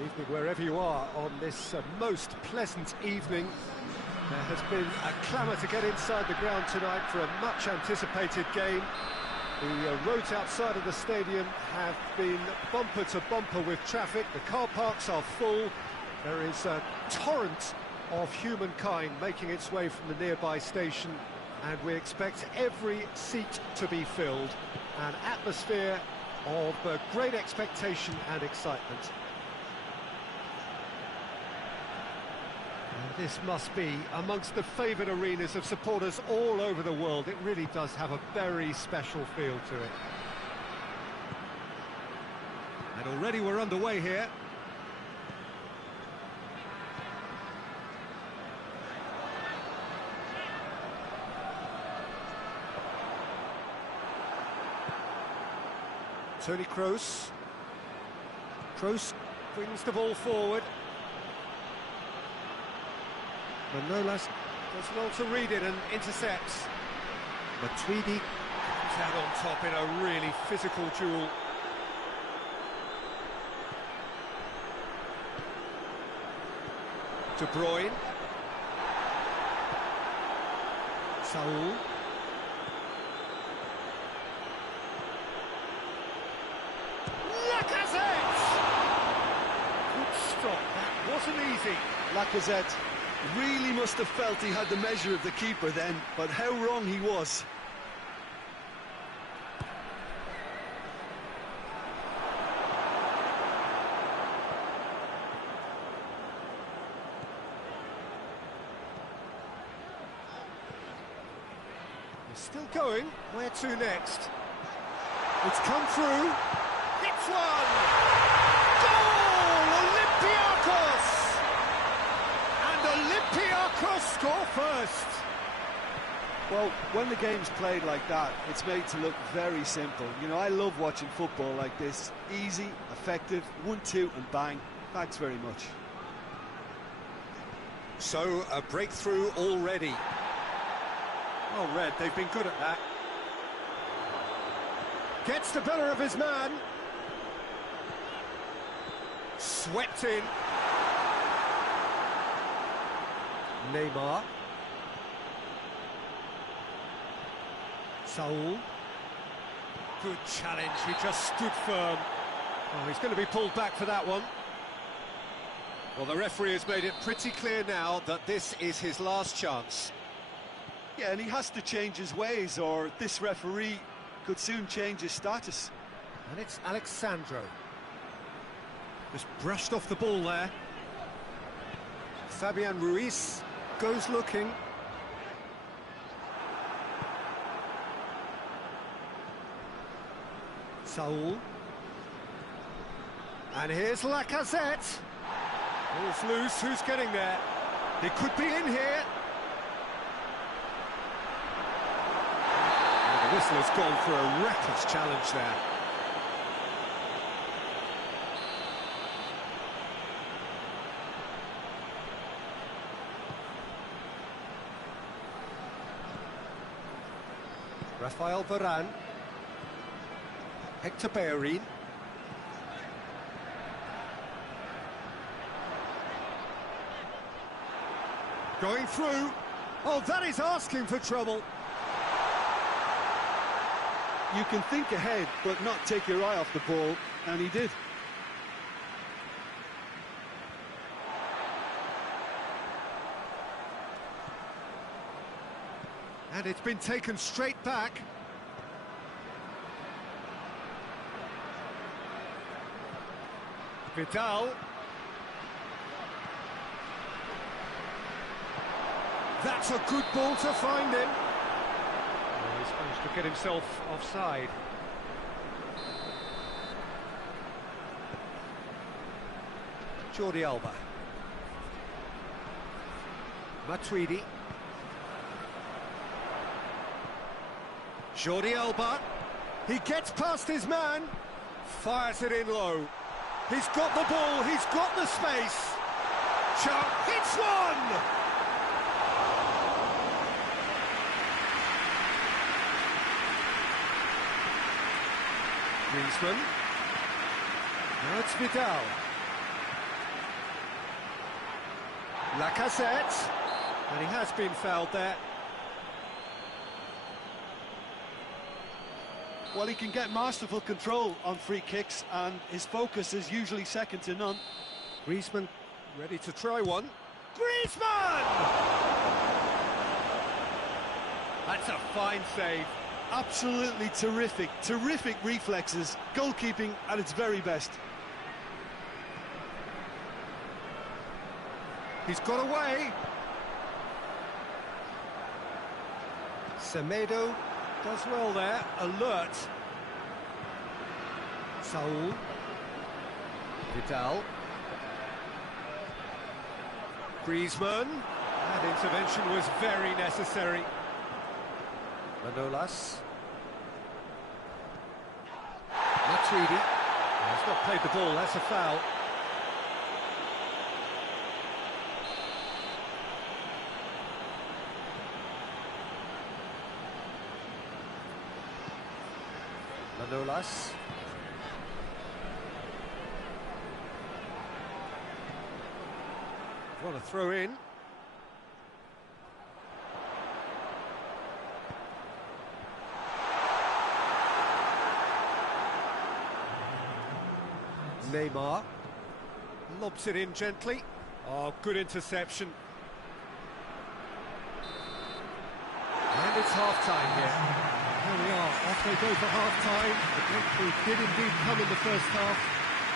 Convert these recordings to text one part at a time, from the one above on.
Good evening wherever you are on this most pleasant evening. There has been a clamour to get inside the ground tonight for a much-anticipated game. The roads outside of the stadium have been bumper to bumper with traffic. The car parks are full. There is a torrent of humankind making its way from the nearby station, and we expect every seat to be filled. An atmosphere of great expectation and excitement. And this must be amongst the favoured arenas of supporters all over the world. It really does have a very special feel to it. And already we're underway here. Toni Kroos. Kroos brings the ball forward. Manolas does well to read it and intercepts. Matuidi comes out on top in a really physical duel. De Bruyne. Saul. Good stop, that wasn't easy. Lacazette really must have felt he had the measure of the keeper then, but how wrong he was. He's still going. Where to next? It's come through. Hits one! Goal! Olympiacos! And Olympiacos score first! Well, when the game's played like that, it's made to look very simple. You know, I love watching football like this. Easy, effective, 1-2 and bang. Thanks very much. So, a breakthrough already. Oh, Red, they've been good at that. Gets the better of his man. Swept in. Neymar. Saul. Good challenge, he just stood firm. Oh, he's going to be pulled back for that one. Well, the referee has made it pretty clear now that this is his last chance. Yeah, and he has to change his ways, or this referee could soon change his status. And it's Alexandro. Just brushed off the ball there. Fabian Ruiz goes looking. Saul. And here's Lacazette. Ball's loose, who's getting there? He could be in here. The whistle has gone for a reckless challenge there. Rafael Varane. Hector Bellerin. Going through. Oh, that is asking for trouble. You can think ahead, but not take your eye off the ball, and he did. And it's been taken straight back. Vidal. That's a good ball to find him. Oh, he's managed to get himself offside. Jordi Alba. Matuidi. Jordi Alba. He gets past his man. Fires it in low. He's got the ball, he's got the space. Chuck hits one! Griezmann. Now it's Vidal. Lacazette, and he has been fouled there. Well, he can get masterful control on free kicks, and his focus is usually second to none. Griezmann ready to try one. Griezmann! That's a fine save. Absolutely terrific, terrific reflexes. Goalkeeping at its very best. He's got away. Semedo does well there, alert. Saul. Vidal. Griezmann. That intervention was very necessary. Manolas. Matuidi. He's not played the ball, that's a foul. Manolas. Want to throw in. Neymar lobs it in gently. Oh, good interception. And it's half-time here. Here we are, off they go for half-time. The breakthrough did indeed come in the first half,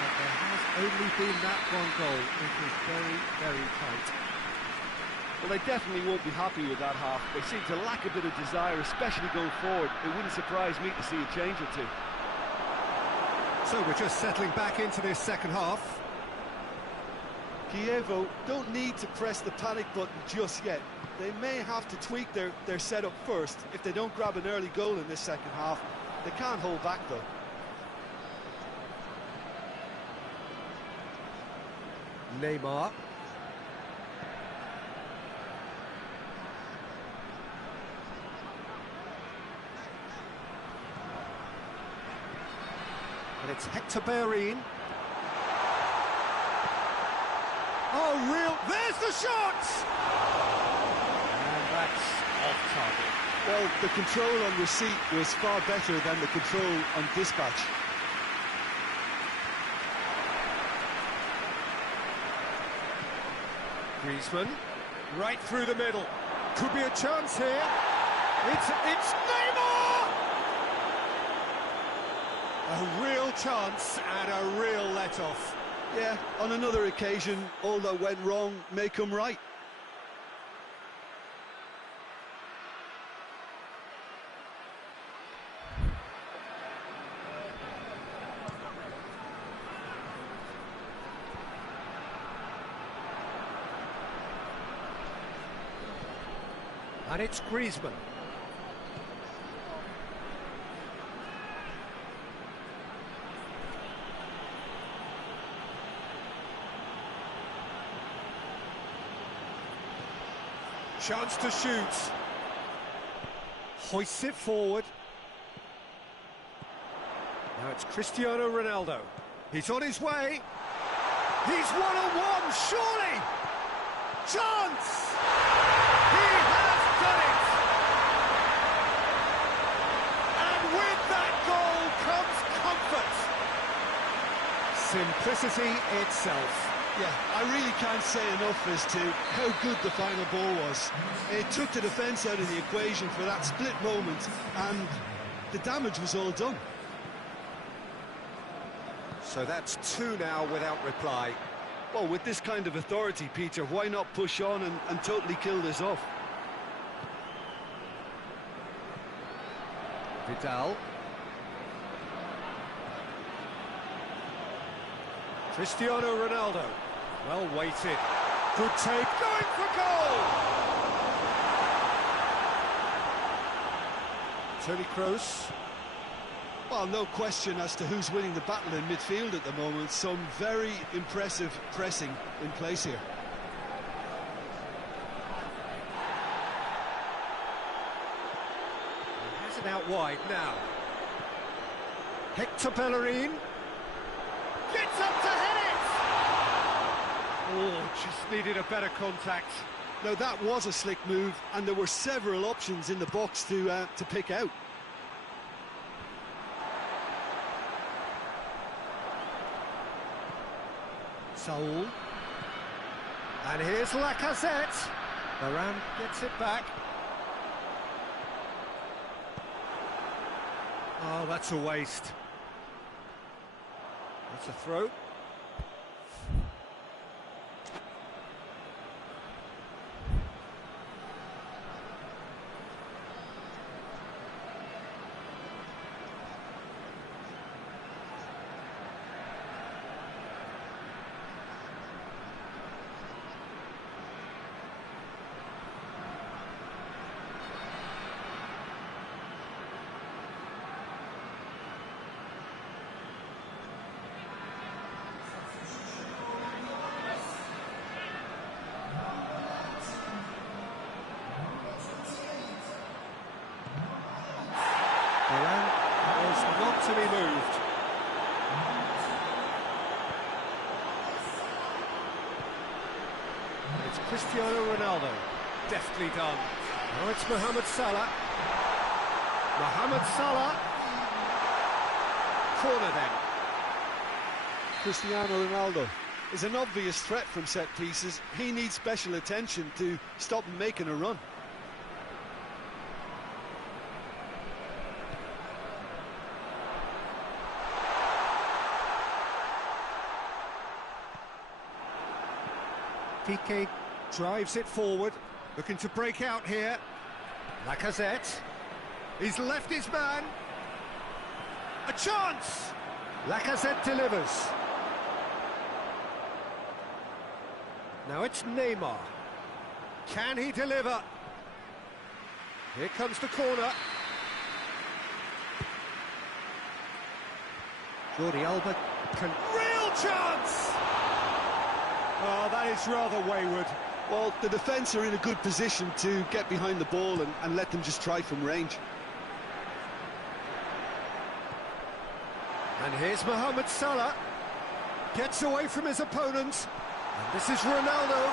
but there has only been that one goal. It was very, very tight. Well, they definitely won't be happy with that half. They seem to lack a bit of desire, especially going forward. It wouldn't surprise me to see a change or two. So we're just settling back into this second half. Kievo don't need to press the panic button just yet. They may have to tweak their setup first. If they don't grab an early goal in this second half, they can't hold back though. Neymar. And it's Hector Bellerin. Oh, real... There's the shot! And that's off target. Well, the control on receipt was far better than the control on dispatch. Griezmann, right through the middle. Could be a chance here. It's Neymar! A real chance and a real let-off. Yeah, on another occasion, all that went wrong may come right. And it's Griezmann. Chance to shoot. Hoists it forward. Now it's Cristiano Ronaldo. He's on his way. He's one-on-one, surely! Chance! He has done it! And with that goal comes comfort. Simplicity itself. Yeah, I really can't say enough as to how good the final ball was. It took the defence out of the equation for that split moment, and the damage was all done. So that's two now without reply. Well, with this kind of authority, Peter, why not push on and totally kill this off? Vidal. Cristiano Ronaldo. Well weighted. Good take. Going for goal! Toni Kroos. Well, no question as to who's winning the battle in midfield at the moment. Some very impressive pressing in place here. He has it out wide now. Hector Bellerin. Gets up to head it! Oh, just needed a better contact. Now that was a slick move, and there were several options in the box to pick out. Saul. And here's Lacazette. Varane gets it back. Oh, that's a waste. That's a throw. Varane was not to be moved. It's Cristiano Ronaldo. Deftly done. Now it's Mohamed Salah. Mohamed Salah. Corner then. Cristiano Ronaldo is an obvious threat from set pieces. He needs special attention to stop him making a run. Piqué drives it forward, looking to break out here. Lacazette. He's left his man. A chance! Lacazette delivers. Now it's Neymar. Can he deliver? Here comes the corner. Jordi Alba can... Real chance! Oh, that is rather wayward. Well, the defence are in a good position to get behind the ball and let them just try from range. And here's Mohamed Salah. Gets away from his opponent. And this is Ronaldo.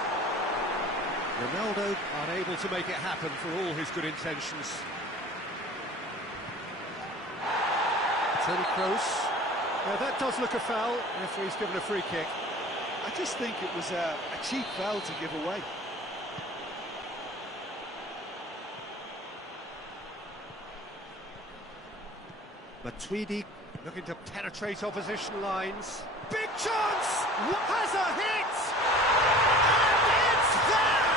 Ronaldo unable to make it happen for all his good intentions. Toni Kroos. Now that does look a foul. Referee's given a free kick. I just think it was a cheap foul to give away. Matuidi looking to penetrate opposition lines. Big chance! Has a hit! And it's there!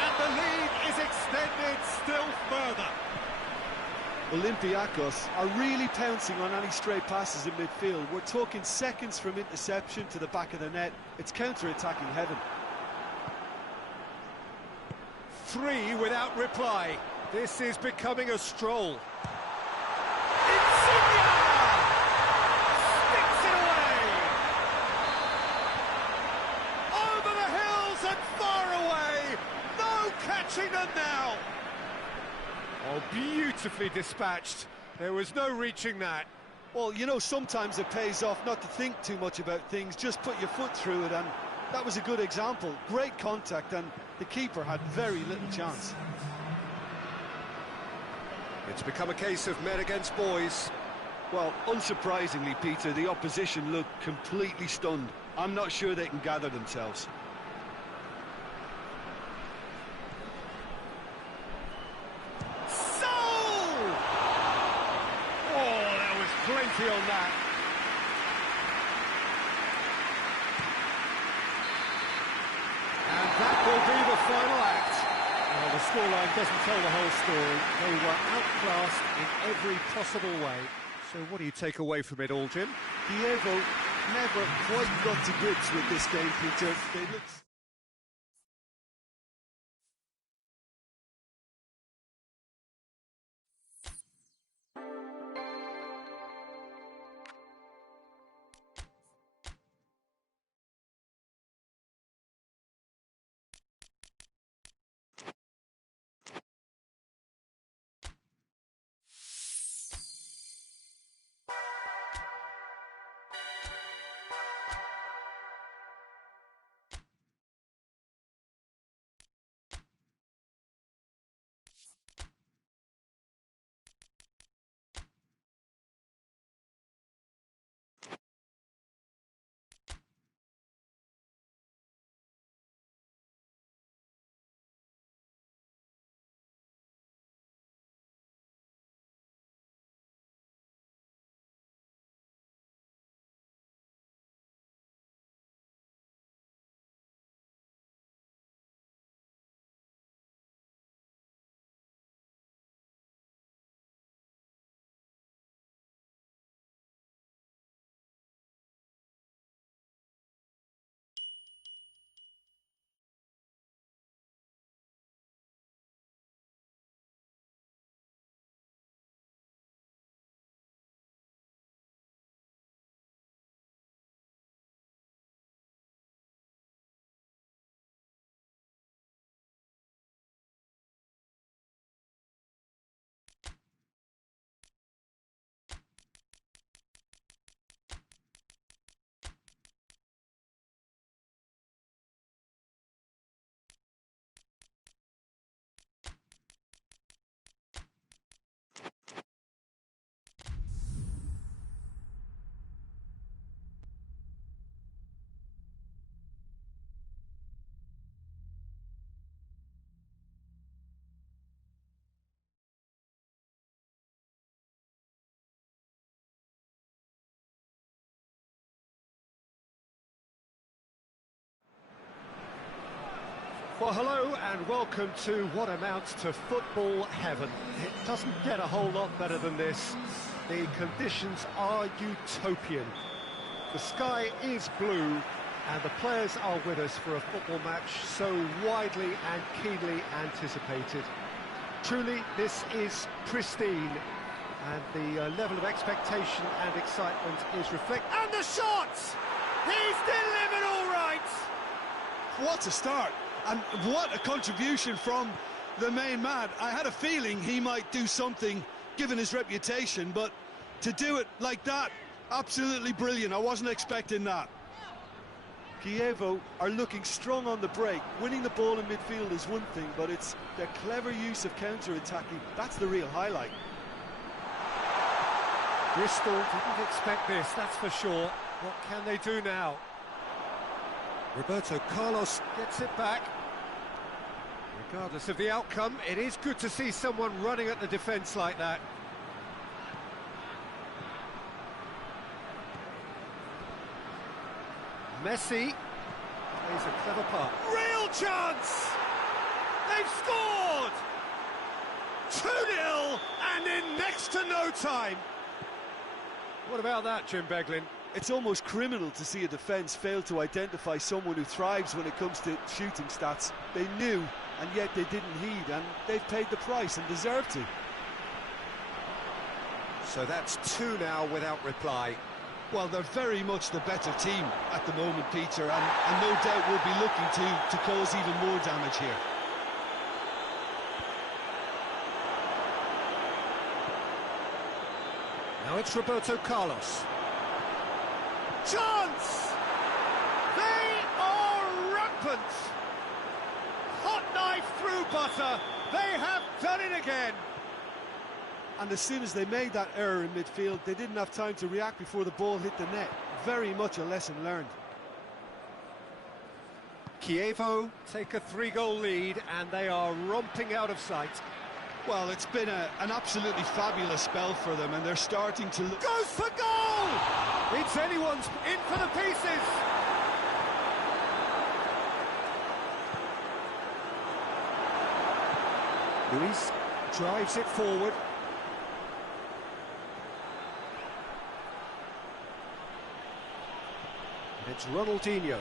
And the lead is extended still further. Olympiacos are really pouncing on any stray passes in midfield. We're talking seconds from interception to the back of the net. It's counter-attacking heaven. 3 without reply. This is becoming a stroll. Insigne! Sticks it away! Over the hills and far away! No catching them now! Oh, beautifully dispatched. There was no reaching that. Well, you know, sometimes it pays off not to think too much about things, just put your foot through it, and that was a good example. Great contact, and the keeper had very little chance. It's become a case of men against boys. Well, unsurprisingly, Peter, the opposition looked completely stunned. I'm not sure they can gather themselves. Plenty on that. And that will be the final act. Well, the scoreline doesn't tell the whole story. They were outclassed in every possible way. So what do you take away from it all, Jim? Diego never quite got to grips with this game, Peter. They looked... Well, hello and welcome to what amounts to football heaven. It doesn't get a whole lot better than this. The conditions are utopian. The sky is blue and the players are with us for a football match so widely and keenly anticipated. Truly, this is pristine, and the level of expectation and excitement is reflected. And the shots! He's delivered all right! What a start! And what a contribution from the main man. I had a feeling he might do something, given his reputation, but to do it like that, absolutely brilliant. I wasn't expecting that. Kievo are looking strong on the break. Winning the ball in midfield is one thing, but it's their clever use of counter-attacking. That's the real highlight. Bristol didn't expect this, that's for sure. What can they do now? Roberto Carlos gets it back. Regardless of the outcome, it is good to see someone running at the defence like that. Messi plays a clever part. Real chance! They've scored! 2-0 and in next to no time. What about that, Jim Beglin? It's almost criminal to see a defence fail to identify someone who thrives when it comes to shooting stats. They knew, and yet they didn't heed, and they've paid the price and deserve to. So that's 2 now without reply. Well, they're very much the better team at the moment, Peter, and no doubt will be looking to cause even more damage here. Now it's Roberto Carlos. Chance! They are rampant! Hot knife through butter. They have done it again. And as soon as they made that error in midfield, they didn't have time to react before the ball hit the net. Very much a lesson learned. Kievo take a 3-goal lead and they are romping out of sight. Well, it's been an absolutely fabulous spell for them, and they're starting to look... Goes for goal! It's anyone's in for the pieces! Luis drives it forward. It's Ronaldinho.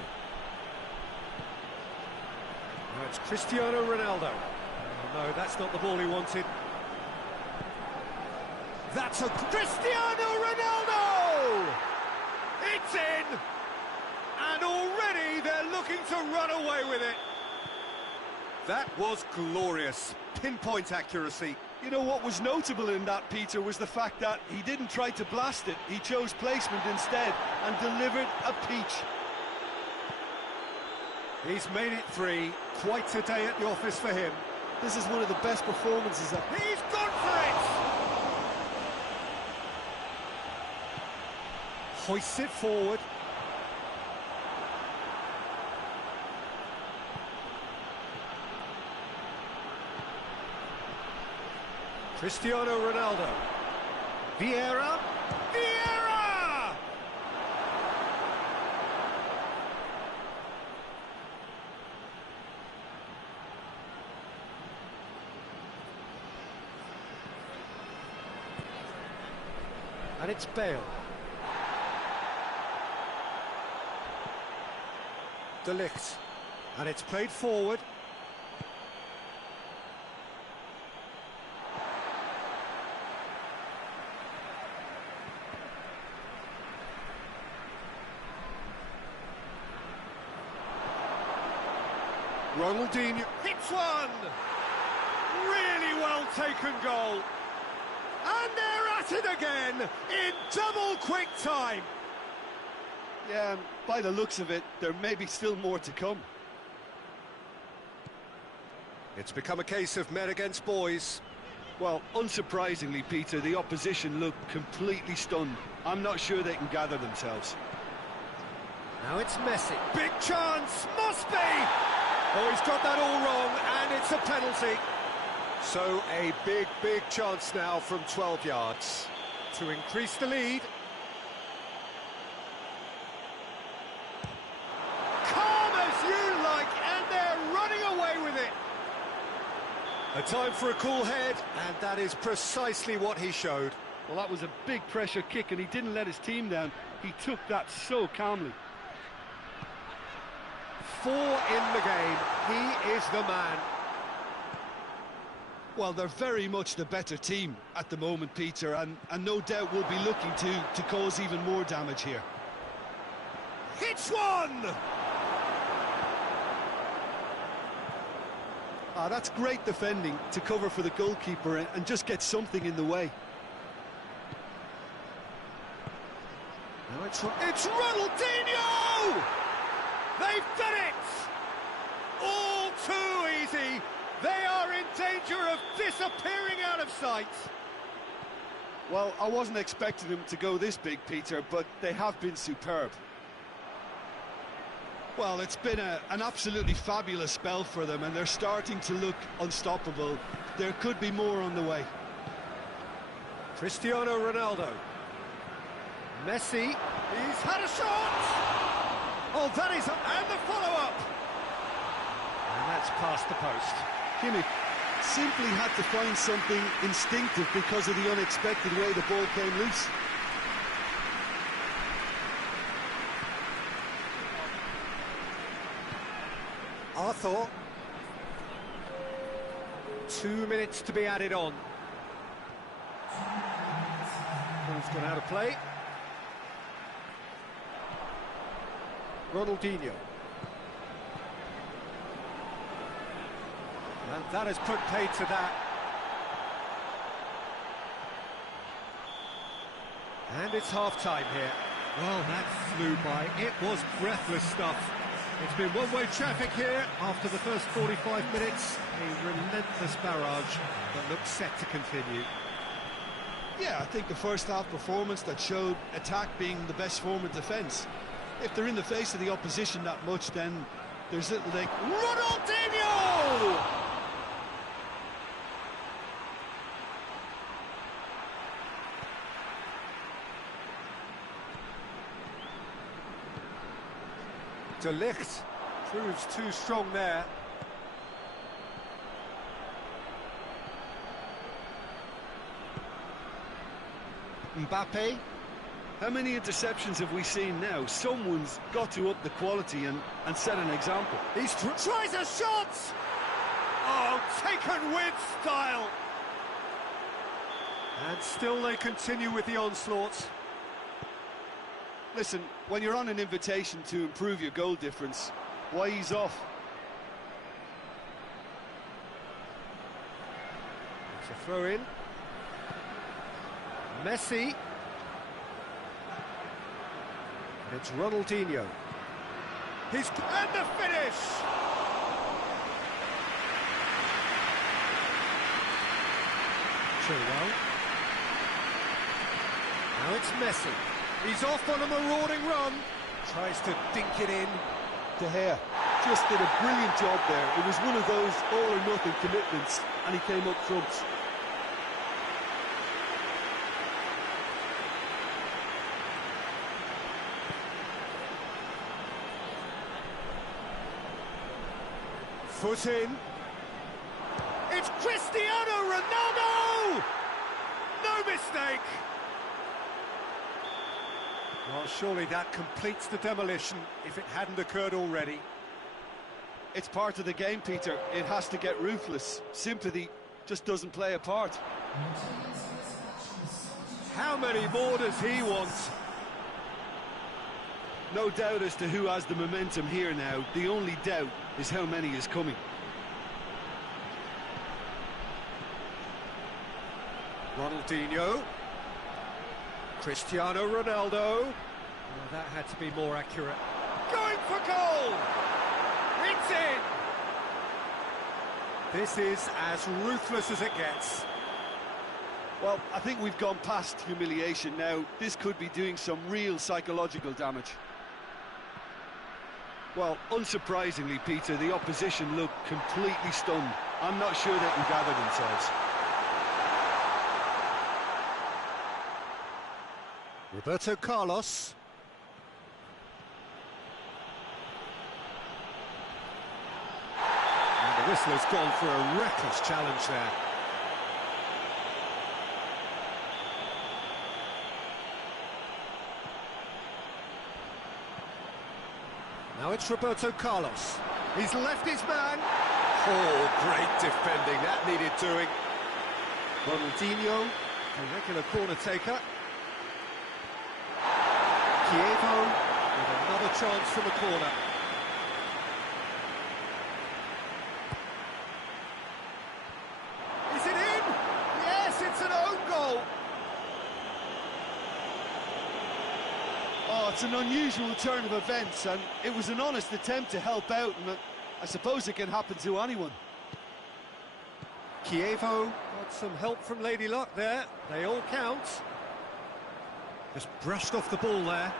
Now it's Cristiano Ronaldo. Oh, no, that's not the ball he wanted. That's a Cristiano Ronaldo! It's in! And already they're looking to run away with it. That was glorious. Pinpoint accuracy. You know, what was notable in that, Peter, was the fact that he didn't try to blast it. He chose placement instead and delivered a peach. He's made it 3. Quite a day at the office for him. This is one of the best performances. He's gone for it! Hoists it forward. Cristiano Ronaldo. Vieira. Vieira! And it's Bale. De Ligt. And it's played forward. Ronaldinho hits one! Really well taken goal. And they're at it again in double quick time. Yeah, by the looks of it, there may be still more to come. It's become a case of men against boys. Well, unsurprisingly, Peter, the opposition look completely stunned. I'm not sure they can gather themselves. Now it's Messi. Big chance! Must be! Oh, he's got that all wrong, and it's a penalty. So a big, big chance now from 12 yards to increase the lead. Calm as you like, and they're running away A time for a cool head, and that is precisely what he showed. Well, that was a big pressure kick, and he didn't let his team down. He took that so calmly. 4 in the game. He is the man. Well, they're very much the better team at the moment, Peter, and no doubt will be looking to cause even more damage here. Hits one! That's great defending to cover for the goalkeeper and just get something in the way. Now it's Ronaldinho! They've done it! All too easy! They are in danger of disappearing out of sight! Well, I wasn't expecting them to go this big, Peter, but they have been superb. Well, it's been an absolutely fabulous spell for them, and they're starting to look unstoppable. There could be more on the way. Cristiano Ronaldo. Messi. He's had a shot! Oh, that is... And the follow-up! And that's past the post. Kimmich simply had to find something instinctive because of the unexpected way the ball came loose. Arthur. 2 minutes to be added on. Ball's gone out of play. Ronaldinho. And that has put paid to that. And it's half-time here. Well, that flew by. It was breathless stuff. It's been one-way traffic here after the first 45 minutes. A relentless barrage that looks set to continue. Yeah, I think the first half performance that showed attack being the best form of defence. If they're in the face of the opposition that much, then there's little like Ronaldinho! De Ligt proves too strong there. Mbappe. How many interceptions have we seen now? Someone's got to up the quality and set an example. He tries a shot! Oh, taken with style! And still they continue with the onslaught. Listen, when you're on an invitation to improve your goal difference, why ease off? It's a throw-in. Messi. And it's Ronaldinho. And the finish! Chilwell. Now it's Messi. He's off on a marauding run. Tries to dink it in. De Gea just did a brilliant job there. It was one of those all-or-nothing commitments, and he came up trumps. Foot in. It's Cristiano Ronaldo! No mistake! Well, surely that completes the demolition if it hadn't occurred already. It's part of the game, Peter. It has to get ruthless. Sympathy just doesn't play a part. How many more does he want? No doubt as to who has the momentum here now. The only doubt is how many is coming. Ronaldinho. Cristiano Ronaldo. Well, that had to be more accurate. Going for goal! It's in! This is as ruthless as it gets. Well, I think we've gone past humiliation now. This could be doing some real psychological damage. Well, unsurprisingly, Peter, the opposition look completely stunned. I'm not sure they can gather themselves. Roberto Carlos. And the whistle has gone for a reckless challenge there. Now it's Roberto Carlos. He's left his man. Oh, great defending. That needed doing. Ronaldinho, a regular corner taker. Chievo with another chance from the corner. Is it in? Yes, it's an own goal. Oh, it's an unusual turn of events, and it was an honest attempt to help out, and I suppose it can happen to anyone. Chievo got some help from Lady Luck there. They all count. Just brushed off the ball there.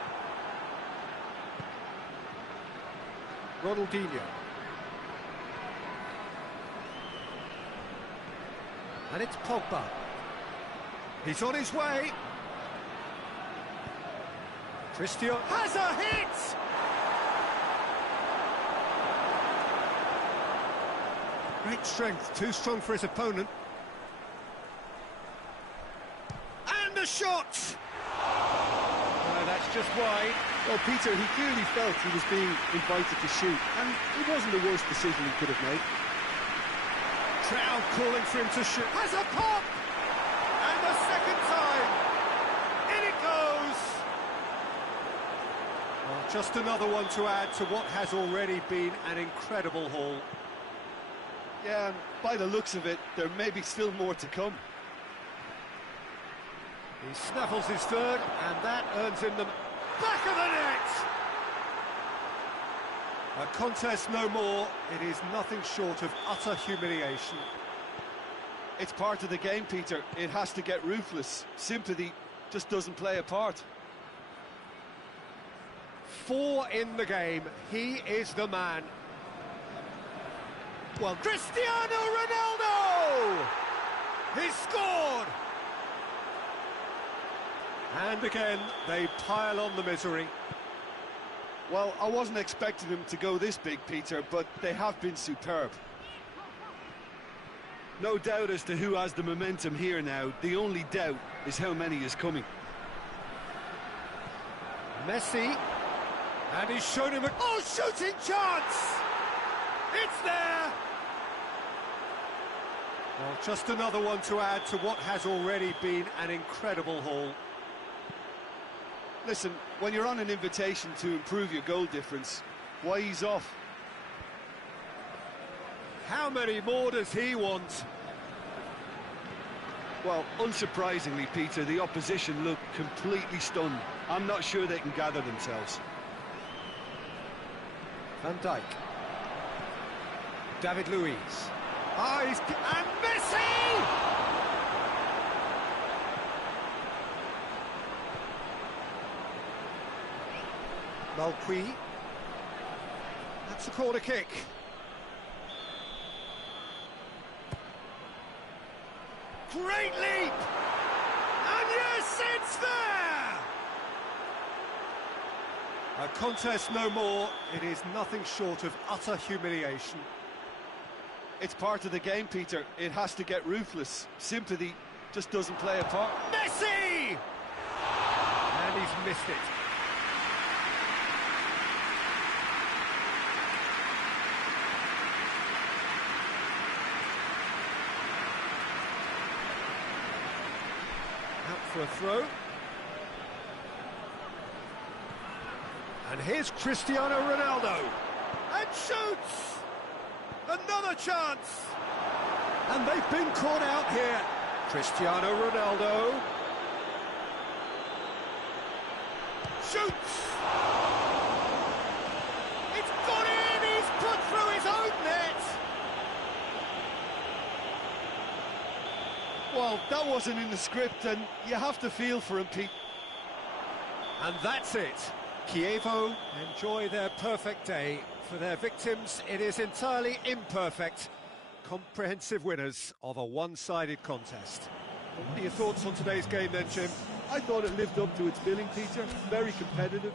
Ronaldinho. And it's Pogba. He's on his way. Christian has a hit! Great strength, too strong for his opponent. And a shot! No, that's just wide. Well, Peter, he clearly felt he was being invited to shoot, and it wasn't the worst decision he could have made. Crowd calling for him to shoot. Has a pop! And the second time! In it goes! Well, just another one to add to what has already been an incredible haul. Yeah, and by the looks of it, there may be still more to come. He snaffles his third, and that earns him the back of the net! A contest no more. It is nothing short of utter humiliation. It's part of the game, Peter. It has to get ruthless. Sympathy just doesn't play a part. 4 in the game. He is the man. Well, Cristiano Ronaldo! He's scored! And again, they pile on the misery. Well, I wasn't expecting them to go this big, Peter, but they have been superb. No doubt as to who has the momentum here now. The only doubt is how many is coming. Messi, and he's shown him a shooting chance! It's there! Well, just another one to add to what has already been an incredible haul. Listen, when you're on an invitation to improve your goal difference, why ease off? How many more does he want? Well, unsurprisingly, Peter, the opposition look completely stunned. I'm not sure they can gather themselves. Van Dijk. David Luiz. And Messi! Malqui. That's a corner kick. Great leap! And yes, it's there! A contest no more. It is nothing short of utter humiliation. It's part of the game, Peter. It has to get ruthless. Sympathy just doesn't play a part. Messi! And he's missed it. Out for a throw. And here's Cristiano Ronaldo. And shoots! Another chance! And they've been caught out here. Cristiano Ronaldo. Shoots! It's gone in! He's put through his own net! Well, that wasn't in the script, and you have to feel for him, Pete. And that's it. Chievo enjoy their perfect day. For their victims, it is entirely imperfect. Comprehensive winners of a one-sided contest. Well, what are your thoughts on today's game then, Jim? I thought it lived up to its billing, Peter. Very competitive.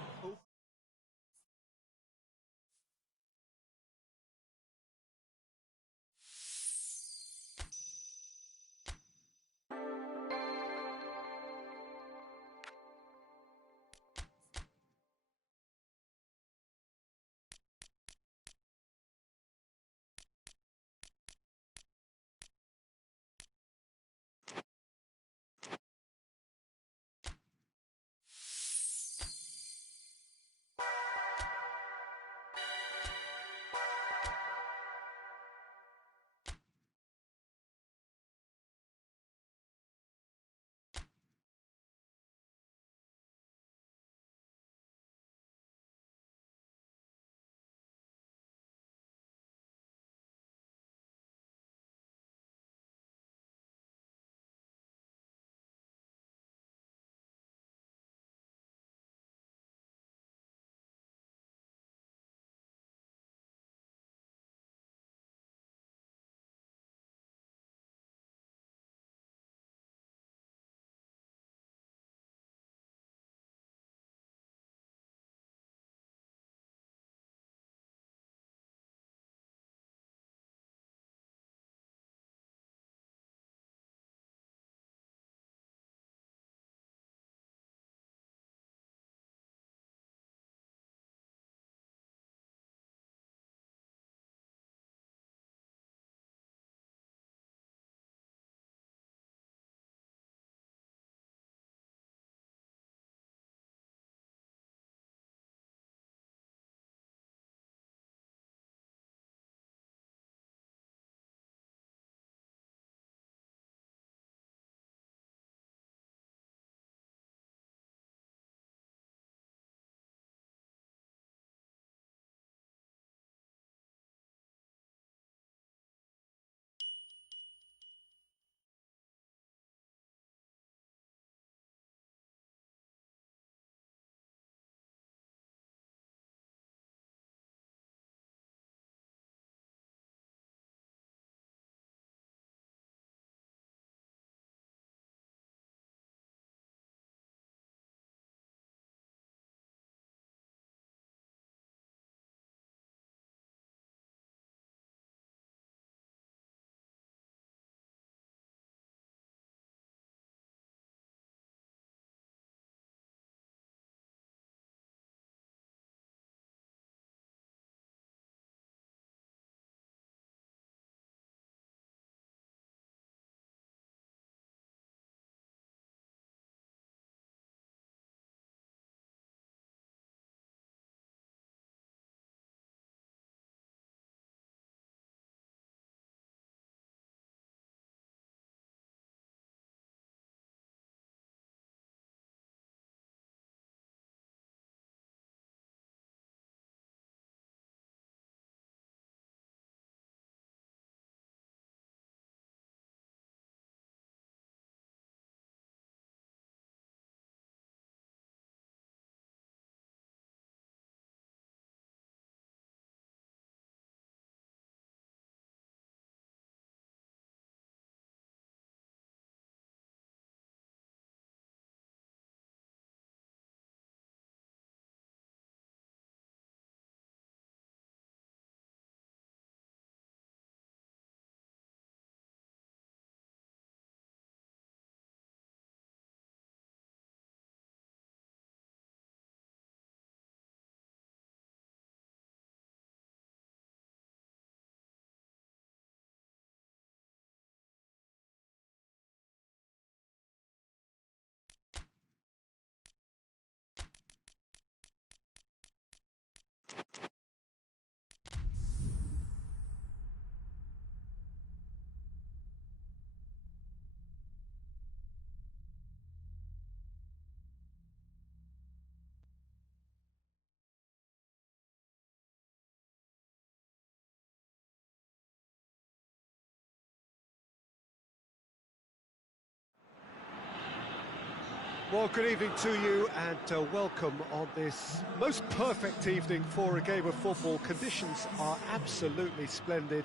Well, good evening to you and welcome on this most perfect evening for a game of football. Conditions are absolutely splendid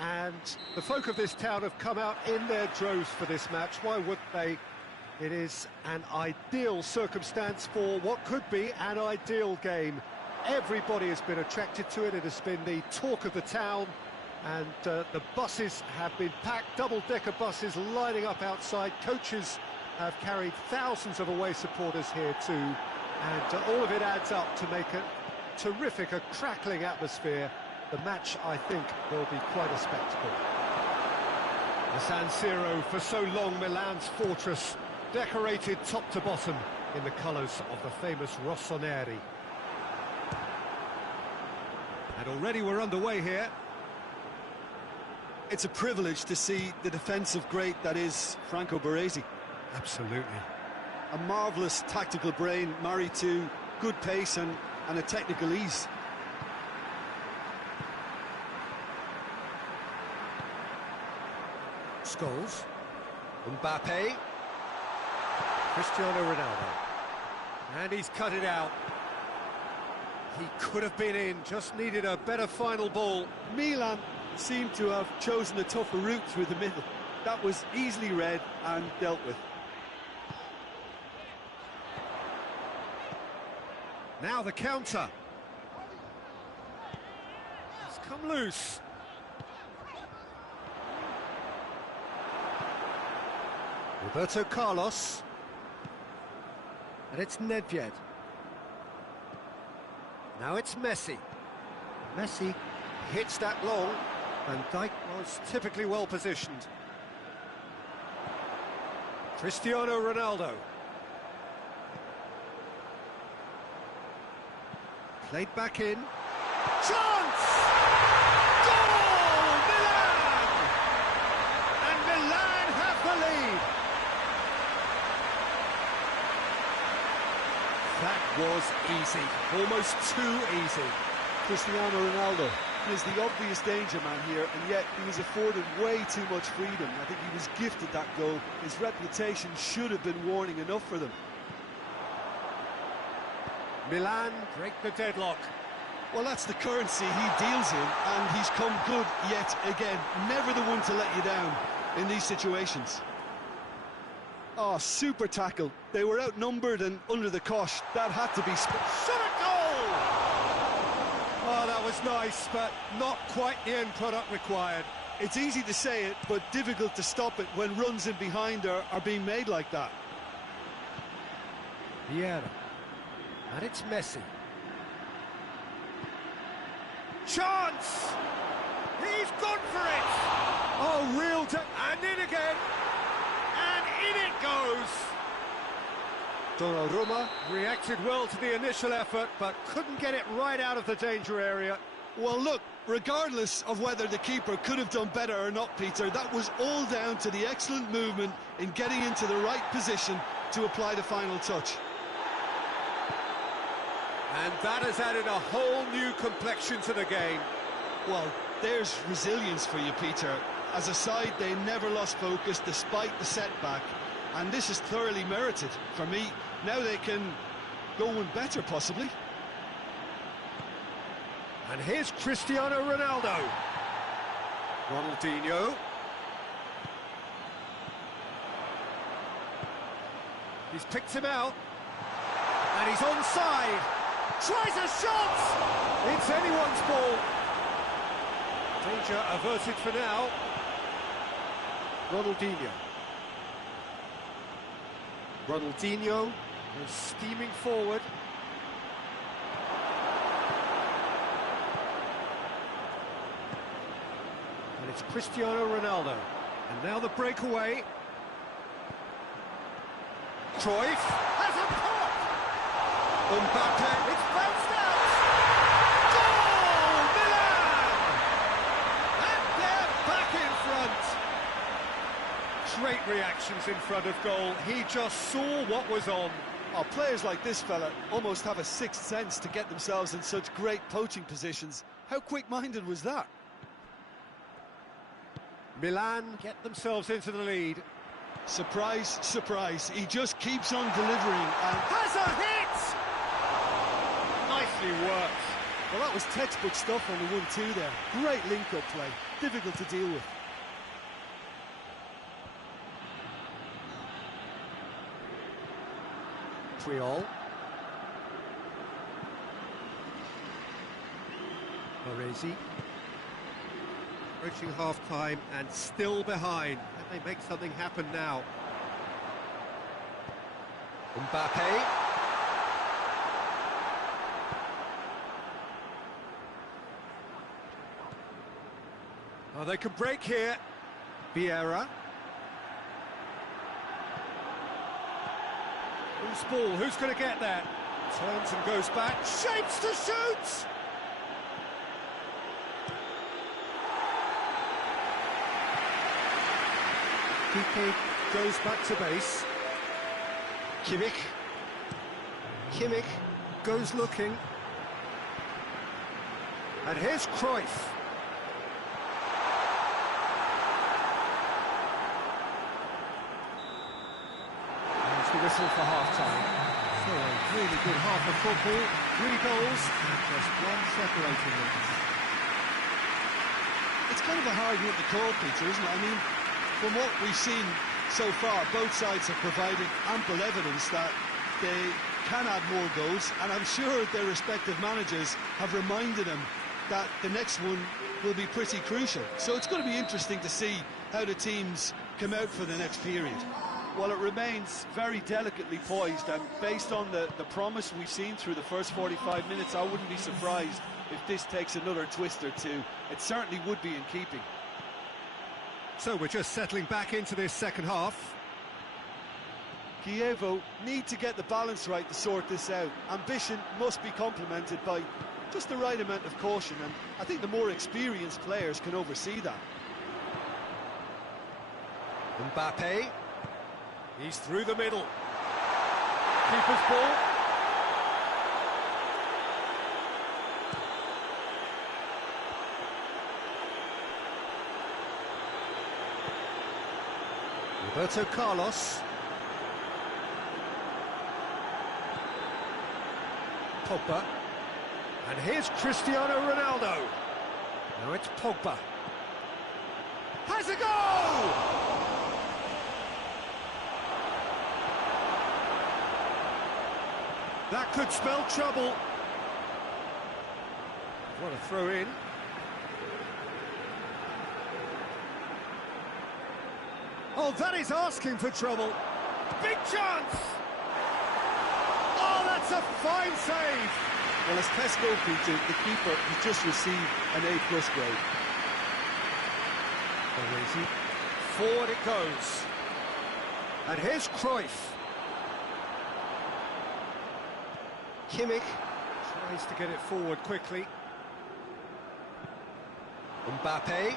and the folk of this town have come out in their droves for this match. Why would they? It is an ideal circumstance for what could be an ideal game. Everybody has been attracted to it. It has been the talk of the town and the buses have been packed, double-decker buses lining up outside. Coaches have carried thousands of away supporters here too, and all of it adds up to make a terrific, a crackling atmosphere. The match, I think, will be quite a spectacle. The San Siro, for so long Milan's fortress, decorated top to bottom in the colours of the famous Rossoneri. And already we're underway here. It's a privilege to see the defensive great that is Franco Baresi. Absolutely. A marvellous tactical brain married to good pace and a technical ease. Scholes, Mbappe, Cristiano Ronaldo, and he's cut it out. He could have been in, just needed a better final ball. Milan seemed to have chosen a tougher route through the middle. That was easily read and dealt with. Now the counter. It's come loose. Roberto Carlos. And it's Nedved. Now it's Messi. Messi hits that long. Van Dijk was typically well positioned. Cristiano Ronaldo. Played back in. Chance! Goal! Milan! And Milan have the lead. That was easy, almost too easy. Cristiano Ronaldo is the obvious danger man here, and yet he was afforded way too much freedom. I think he was gifted that goal. His reputation should have been warning enough for them. Milan break the deadlock. Well, that's the currency he deals in, and he's come good yet again. Never the one to let you down in these situations. Oh, super tackle. They were outnumbered and under the cosh. That had to be... Shot a goal! Oh, that was nice, but not quite the end product required. It's easy to say it, but difficult to stop it when runs in behind are being made like that. Vieira. And it's Messi. Chance! He's gone for it! Oh, real... And in again! And in it goes! Donnarumma reacted well to the initial effort, but couldn't get it right out of the danger area. Well, look, regardless of whether the keeper could have done better or not, Peter, that was all down to the excellent movement in getting into the right position to apply the final touch. And that has added a whole new complexion to the game. Well, there's resilience for you, Peter. As a side, they never lost focus despite the setback. And this is thoroughly merited for me. Now they can go one better, possibly. And here's Cristiano Ronaldo. Ronaldinho. He's picked him out. And he's onside. Tries a shot! It's anyone's ball. Danger averted for now. Ronaldinho. Ronaldinho is steaming forward. And it's Cristiano Ronaldo. And now the breakaway. Cruyff has a pop! Mbappe, it's bounced out! Goal! Milan! And they're back in front. Great reactions in front of goal. He just saw what was on. Oh, players like this fella almost have a sixth sense to get themselves in such great poaching positions. How quick-minded was that? Milan get themselves into the lead. Surprise, surprise. He just keeps on delivering and Has a hit! Nicely worked. well, that was textbook stuff on the 1-2 there. Great link-up play. Difficult to deal with. Triol. Baresi. Approaching half-time and still behind. Can they make something happen now? Mbappe. Oh, they can break here. Vieira. Who's ball? Who's going to get that? Turns and goes back. Shapes to shoot! Piqué goes back to base. Kimmich. Kimmich goes looking. And here's Cruyff. There's the whistle for half-time. So a really good half of football, 3 goals, and just one separating them. It's kind of a hard one to call, Peter, isn't it? I mean, from what we've seen so far, both sides have provided ample evidence that they can add more goals, and I'm sure their respective managers have reminded them that the next one will be pretty crucial. So it's going to be interesting to see how the teams come out for the next period. Well, it remains very delicately poised, and based on the promise we've seen through the first 45 minutes, I wouldn't be surprised if this takes another twist or two. It certainly would be in keeping. So we're just settling back into this second half. Kievo need to get the balance right to sort this out. Ambition must be complemented by just the right amount of caution, and I think the more experienced players can oversee that. Mbappe. He's through the middle. Keeper's ball. Roberto Carlos. Pogba. And here's Cristiano Ronaldo. Now it's Pogba. Has a goal! That could spell trouble. What a throw in. Oh, that is asking for trouble. Big chance! Oh, that's a fine save! Well, as tests go, Peter, the keeper has just received an A+ grade. Baresi. Forward it goes. And here's Cruyff. Kimmich tries to get it forward quickly. Mbappe.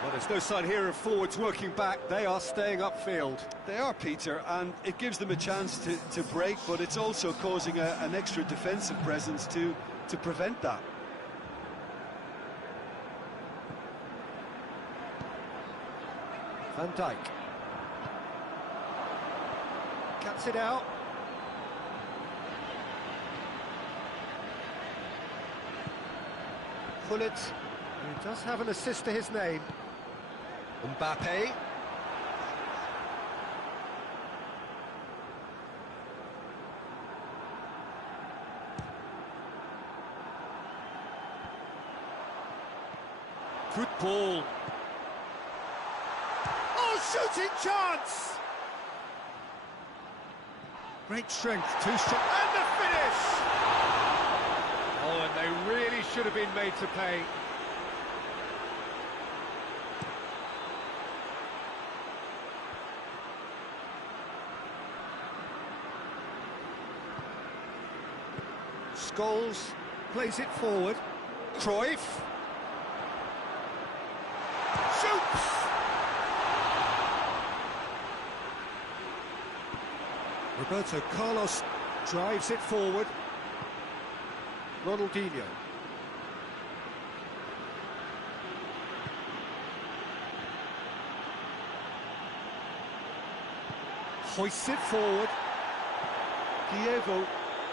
Well, there's no sign here of forwards working back. They are staying upfield. They are, Peter, and it gives them a chance to break, but it's also causing an extra defensive presence to prevent that. Van Dijk. Cuts it out. Pullet. He does have an assist to his name. Mbappe. Good ball. Oh, shooting chance! Great strength, too strong, and the finish! Oh, and they really should have been made to pay. Scholes plays it forward. Cruyff. Shoots! Roberto Carlos drives it forward. Ronaldinho. hoists it forward. Kievo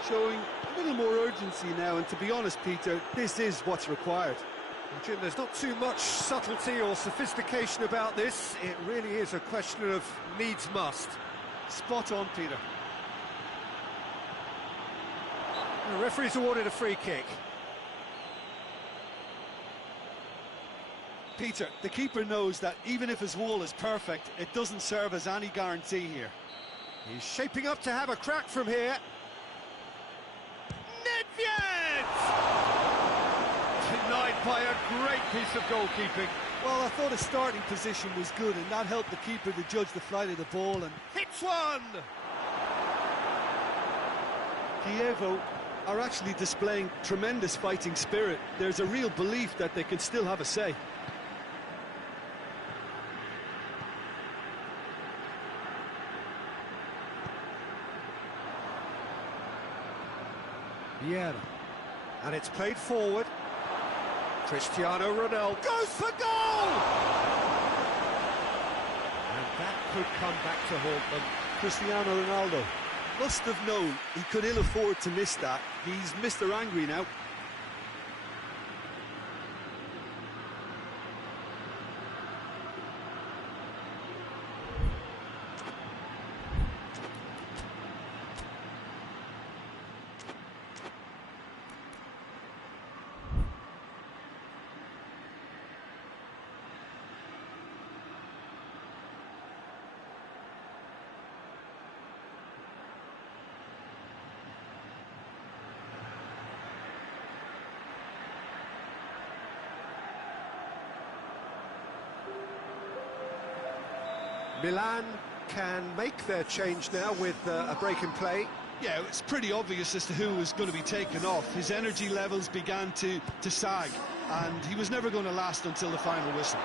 showing a little more urgency now, and to be honest, Peter, this is what's required. Well, Jim, there's not too much subtlety or sophistication about this. It really is a question of needs must. Spot on, Peter. The referee's awarded a free kick. Peter, the keeper knows that even if his wall is perfect, it doesn't serve as any guarantee here. He's shaping up to have a crack from here. Nedved! Denied by a great piece of goalkeeping. Well, I thought his starting position was good, and that helped the keeper to judge the flight of the ball, and Hits one! Kievo are actually displaying tremendous fighting spirit. There's a real belief that they can still have a say. Vieira. And it's played forward. Cristiano Ronaldo goes for goal! And that could come back to haunt them. Cristiano Ronaldo must have known he could ill afford to miss that. He's Mr. Angry now. Milan can make their change now with a break in play. Yeah, it's pretty obvious as to who was going to be taken off. His energy levels began to sag, and he was never going to last until the final whistle.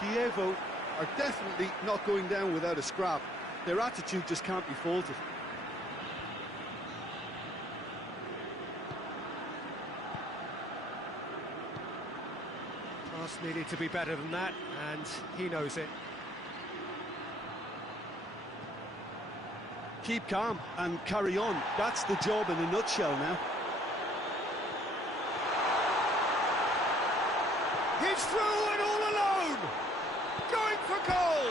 Kievo are definitely not going down without a scrap. Their attitude just can't be faulted. Pass needed to be better than that, and he knows it. Keep calm and carry on. That's the job in a nutshell now. He's through and all alone! Going for goal!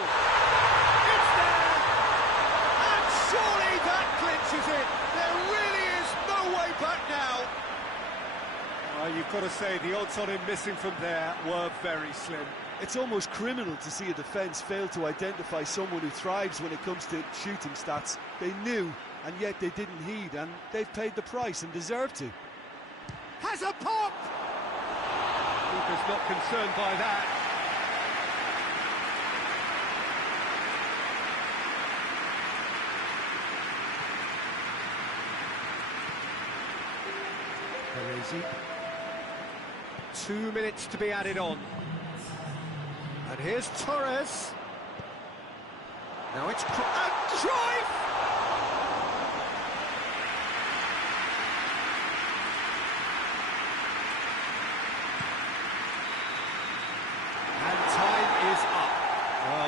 It's there! And surely that clinches it! There really is no way back now! You've got to say, the odds on him missing from there were very slim. It's almost criminal to see a defence fail to identify someone who thrives when it comes to shooting stats. They knew, and yet they didn't heed, and they've paid the price and deserve to. Has a pop! Keeper's not concerned by that. Perezi. 2 minutes to be added on. And here's Torres. Now it's Cruyff! And time is up.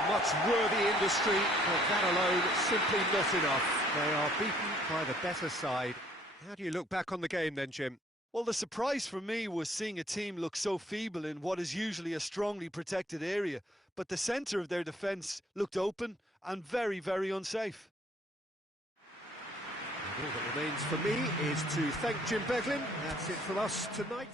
Much worthy industry, but that alone simply not enough. They are beaten by the better side. How do you look back on the game then, Jim? Well, the surprise for me was seeing a team look so feeble in what is usually a strongly protected area, but the centre of their defence looked open and very, very unsafe. All that remains for me is to thank Jim Beglin. That's it from us tonight.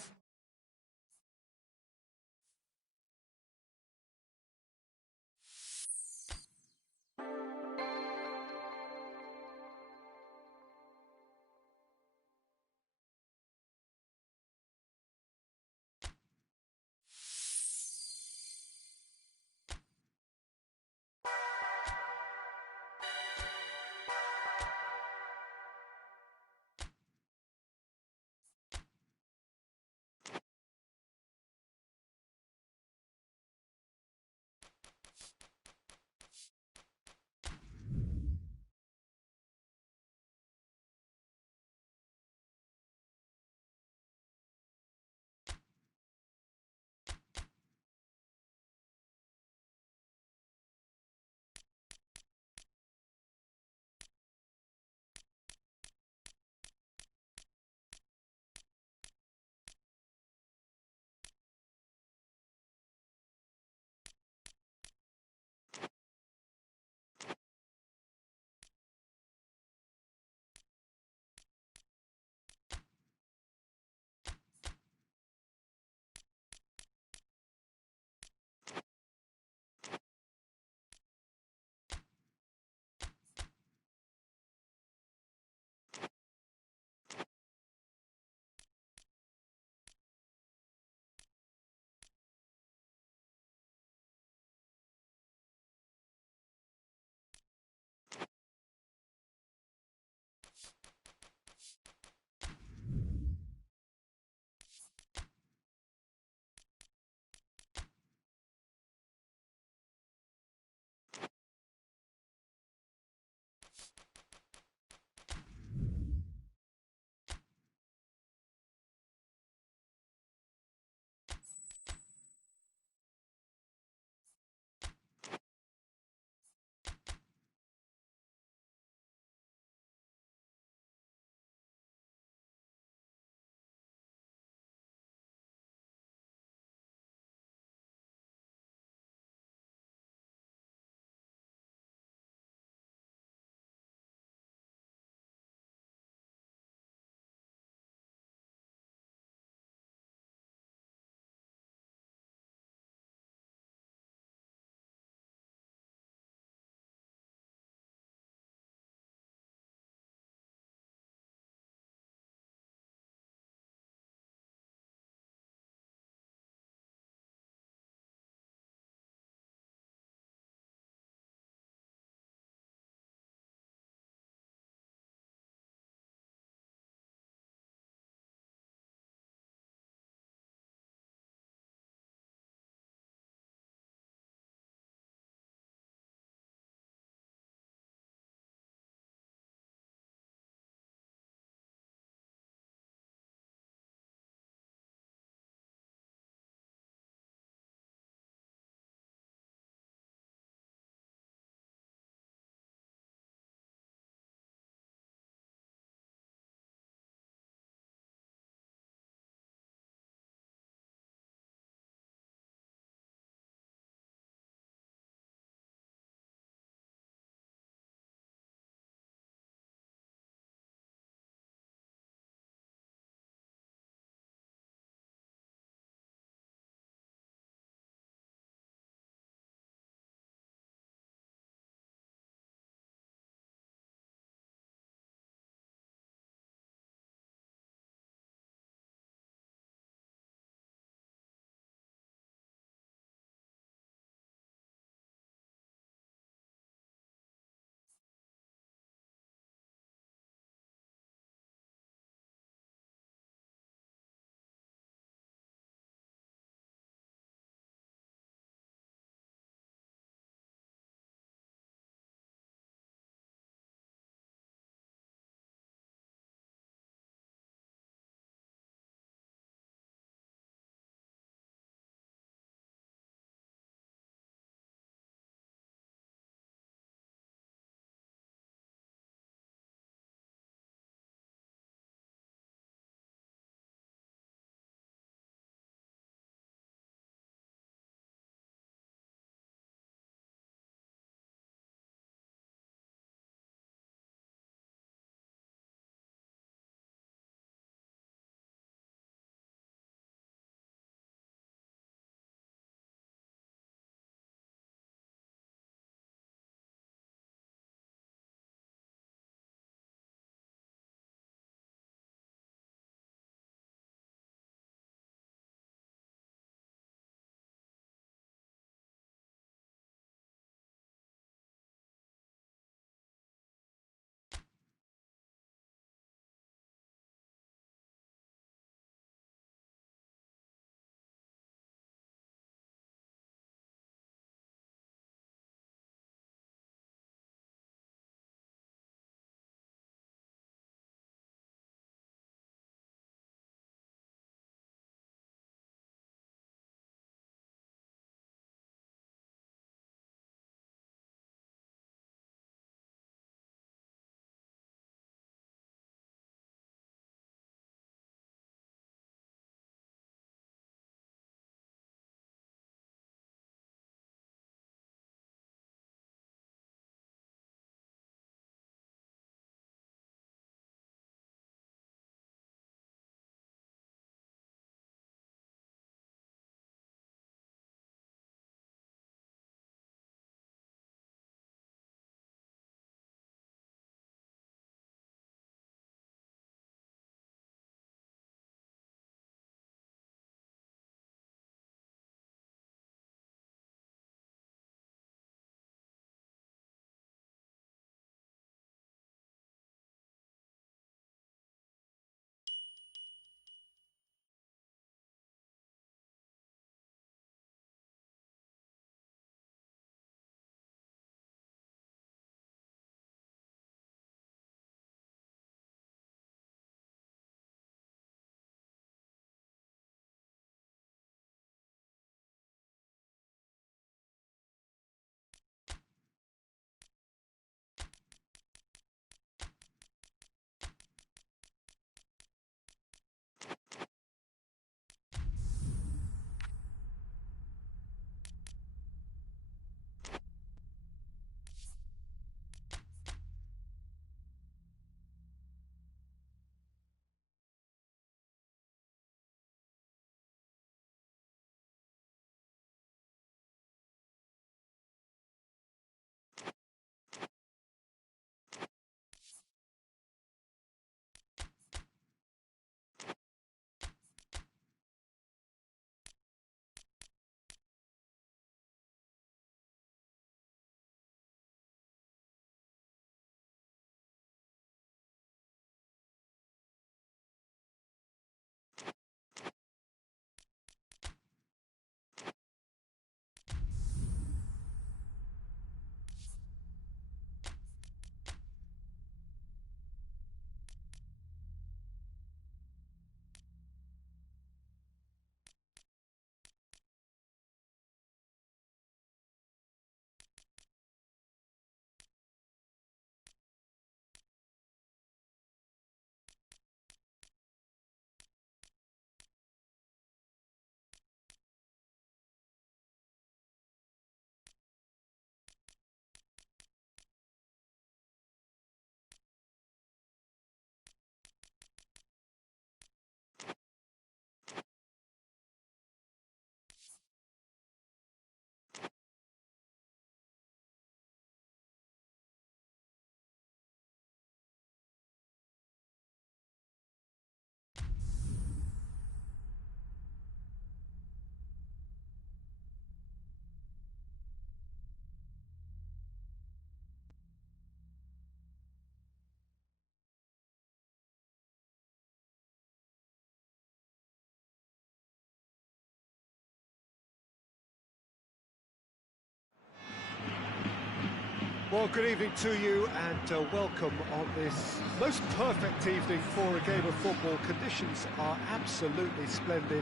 Well, good evening to you and welcome on this most perfect evening for a game of football. Conditions are absolutely splendid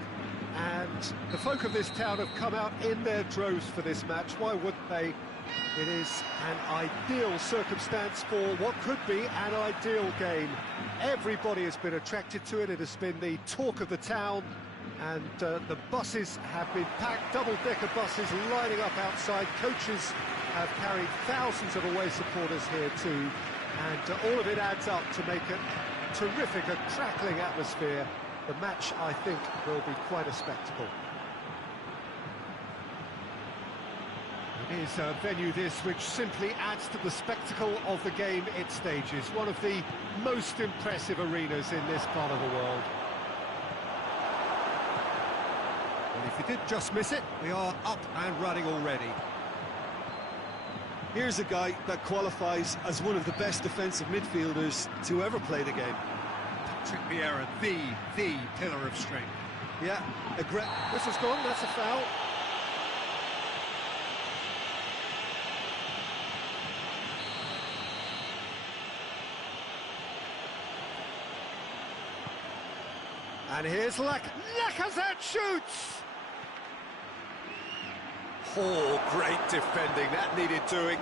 and the folk of this town have come out in their droves for this match. Why wouldn't they? It is an ideal circumstance for what could be an ideal game. Everybody has been attracted to it. It has been the talk of the town. And the buses have been packed, double-decker buses lining up outside. Coaches have carried thousands of away supporters here too. And all of it adds up to make a terrific, a crackling atmosphere. The match, I think, will be quite a spectacle. It is a venue this which simply adds to the spectacle of the game it stages. One of the most impressive arenas in this part of the world. And if you did just miss it, we are up and running already. Here's a guy that qualifies as one of the best defensive midfielders to ever play the game. Patrick Vieira, the pillar of strength. Yeah, this has gone, that's a foul. And here's Lacazette shoots! Oh, great defending, that needed doing.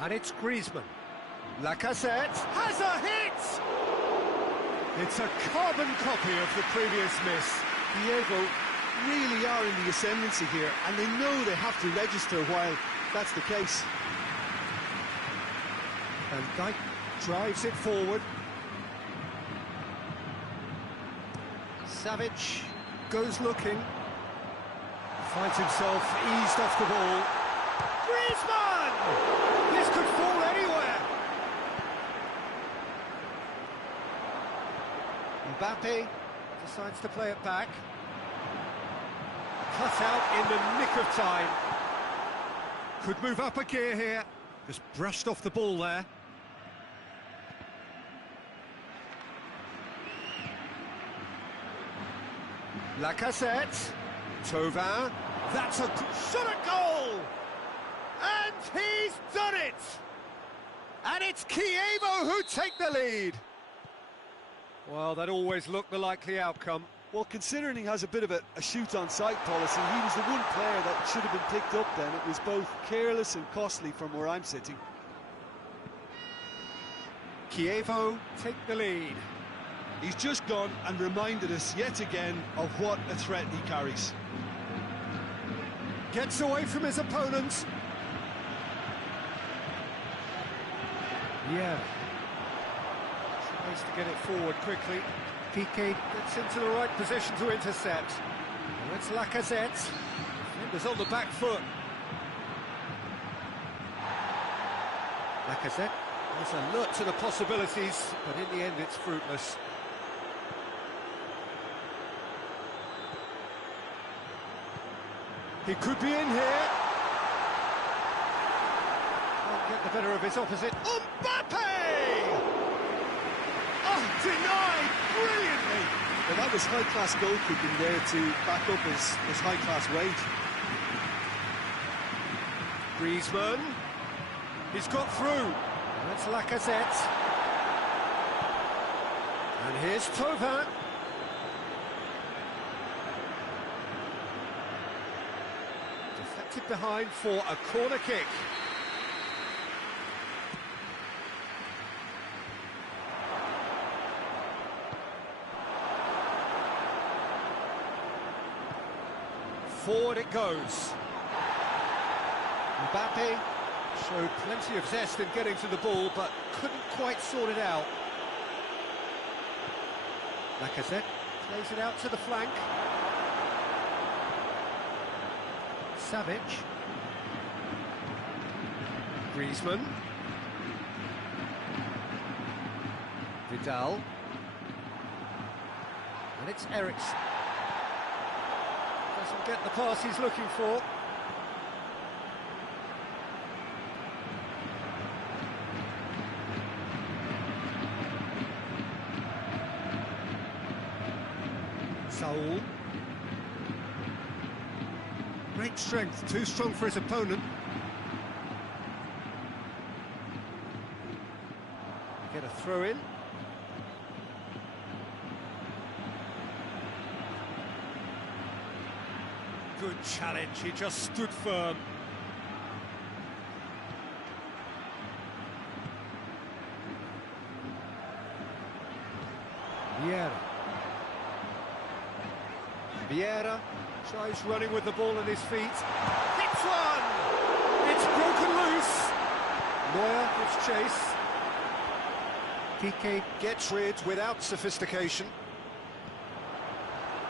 And it's Griezmann. Lacazette has a hit! It's a carbon copy of the previous miss. Diego really are in the ascendancy here, and they know they have to register while that's the case. And Dyke drives it forward. Savic goes looking. Finds himself eased off the ball. Griezmann! This could fall anywhere. Mbappe decides to play it back. Cut out in the nick of time. Could move up a gear here. Just brushed off the ball there. Lacazette, Thauvin, that's a shot at goal! And he's done it! And it's Chievo who take the lead! Well, that always looked the likely outcome. Well, considering he has a bit of a shoot-on-sight policy, he was the one player that should have been picked up then. It was both careless and costly from where I'm sitting. Chievo take the lead. He's just gone and reminded us yet again of what a threat he carries. Gets away from his opponents. Yeah. Tries to get it forward quickly. Piqué gets into the right position to intercept. And it's Lacazette. Defenders on the back foot. Lacazette is alert to the possibilities, but in the end it's fruitless. He could be in here. Can't get the better of his opposite. Mbappe! Oh, denied brilliantly. Well, that was high-class goalkeeping there to back up his high-class weight. Griezmann. He's got through. And that's Lacazette. And here's Thauvin. Deflected behind for a corner kick. Forward it goes. Mbappe showed plenty of zest in getting to the ball, but couldn't quite sort it out. Lacazette plays it out to the flank. Savic. Griezmann. Vidal. And it's Eriksen. Doesn't get the pass he's looking for. Saul. Great strength, too strong for his opponent. Get a throw in. Good challenge, he just stood firm. Vieira tries running with the ball at his feet. Hits one! It's broken loose. Neuer gives chase. Piqué gets rid without sophistication.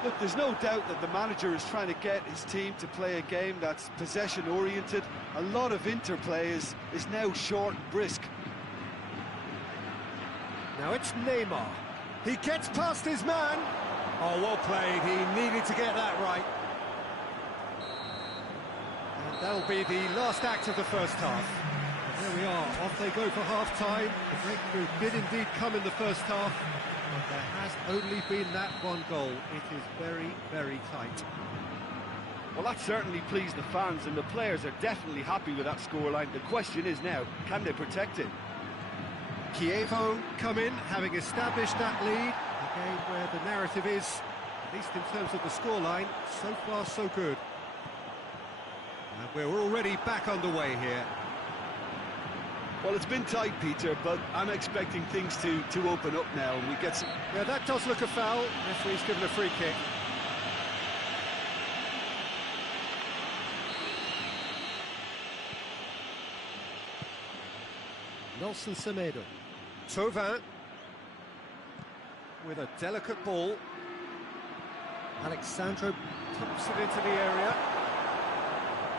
Look, there's no doubt that the manager is trying to get his team to play a game that's possession-oriented. A lot of interplay is now short and brisk. Now it's Neymar. He gets past his man. Oh, well played. He needed to get that right. And that'll be the last act of the first half. And there we are. Off they go for half-time. The breakthrough did indeed come in the first half. But there has only been that one goal. It is very, very tight. Well, that certainly pleased the fans, and the players are definitely happy with that scoreline. The question is now, can they protect it? Chievo come in, having established that lead. A game where the narrative is, at least in terms of the scoreline, so far so good. And we're already back underway here. Well, it's been tight, Peter, but I'm expecting things to open up now, and we get some... Yeah, that does look a foul. Referee's given a free kick. Nelson Semedo. Thauvin with a delicate ball. Alexandro pumps it into the area.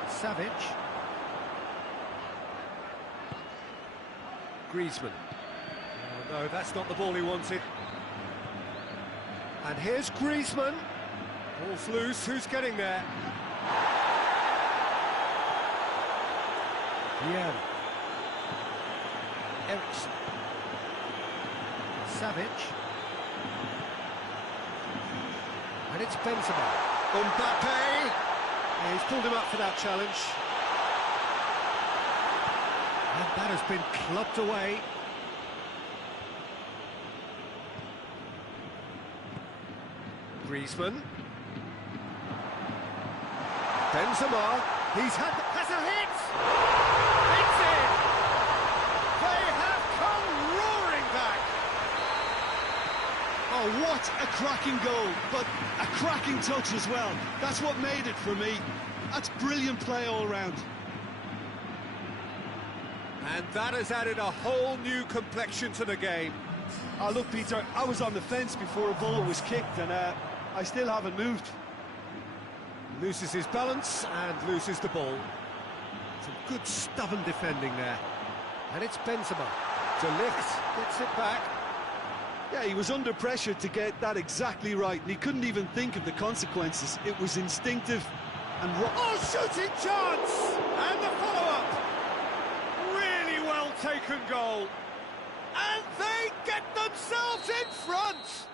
Savic. Griezmann. Oh, no, that's not the ball he wanted. And here's Griezmann. Ball's loose. Who's getting there? Vieira. Ericsson. Savic. And it's Benzema. Mbappe. Yeah, he's pulled him up for that challenge. And that has been clubbed away. Griezmann. Benzema. Has a hit! It's in! They have come roaring back! Oh, what a cracking goal, but a cracking touch as well. That's what made it for me. That's brilliant play all round. And that has added a whole new complexion to the game. Oh, look, Peter, I was on the fence before a ball was kicked, and I still haven't moved. Loses his balance and loses the ball. Some good stubborn defending there. And it's Benzema. De Ligt gets it back. Yeah, he was under pressure to get that exactly right, and he couldn't even think of the consequences. It was instinctive and... Oh, shooting chance! And the follow-up! Really well taken goal. And they get themselves in front!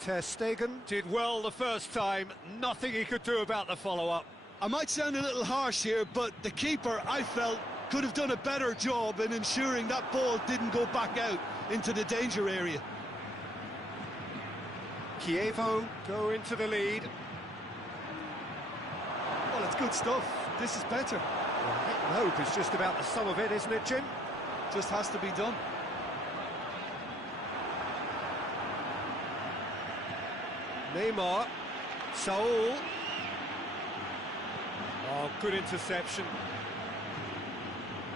Ter Stegen did well the first time. Nothing he could do about the follow-up. I might sound a little harsh here, but the keeper, I felt, could have done a better job in ensuring that ball didn't go back out into the danger area. Chievo go into the lead. Well, it's good stuff. This is better. Well, hope is just about the sum of it, isn't it, Jim? Just has to be done. Neymar. Saul. Oh, good interception.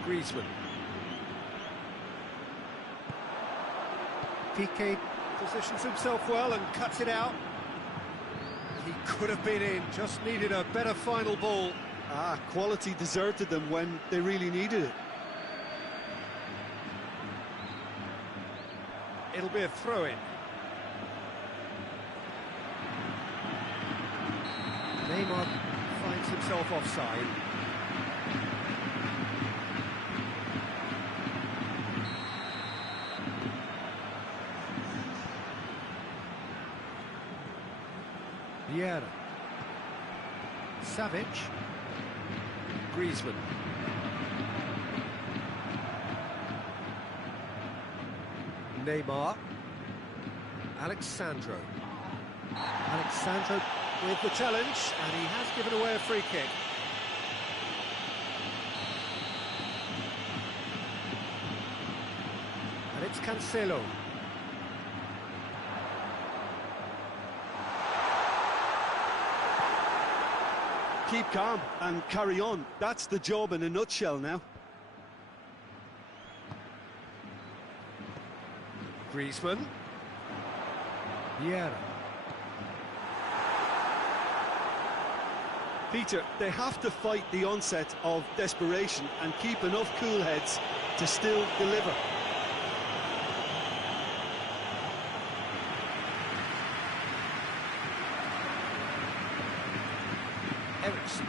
Griezmann. Piqué positions himself well and cuts it out. He could have been in, just needed a better final ball. Ah, quality deserted them when they really needed it. It'll be a throw-in. Neymar finds himself offside. Vieira. Savic. Savic. Griezmann. Neymar. Alexandro. Alexandro with the challenge, and he has given away a free kick. And it's Cancelo. Keep calm and carry on. That's the job in a nutshell now. Griezmann. Vieira. Peter, they have to fight the onset of desperation and keep enough cool heads to still deliver. Ericsson.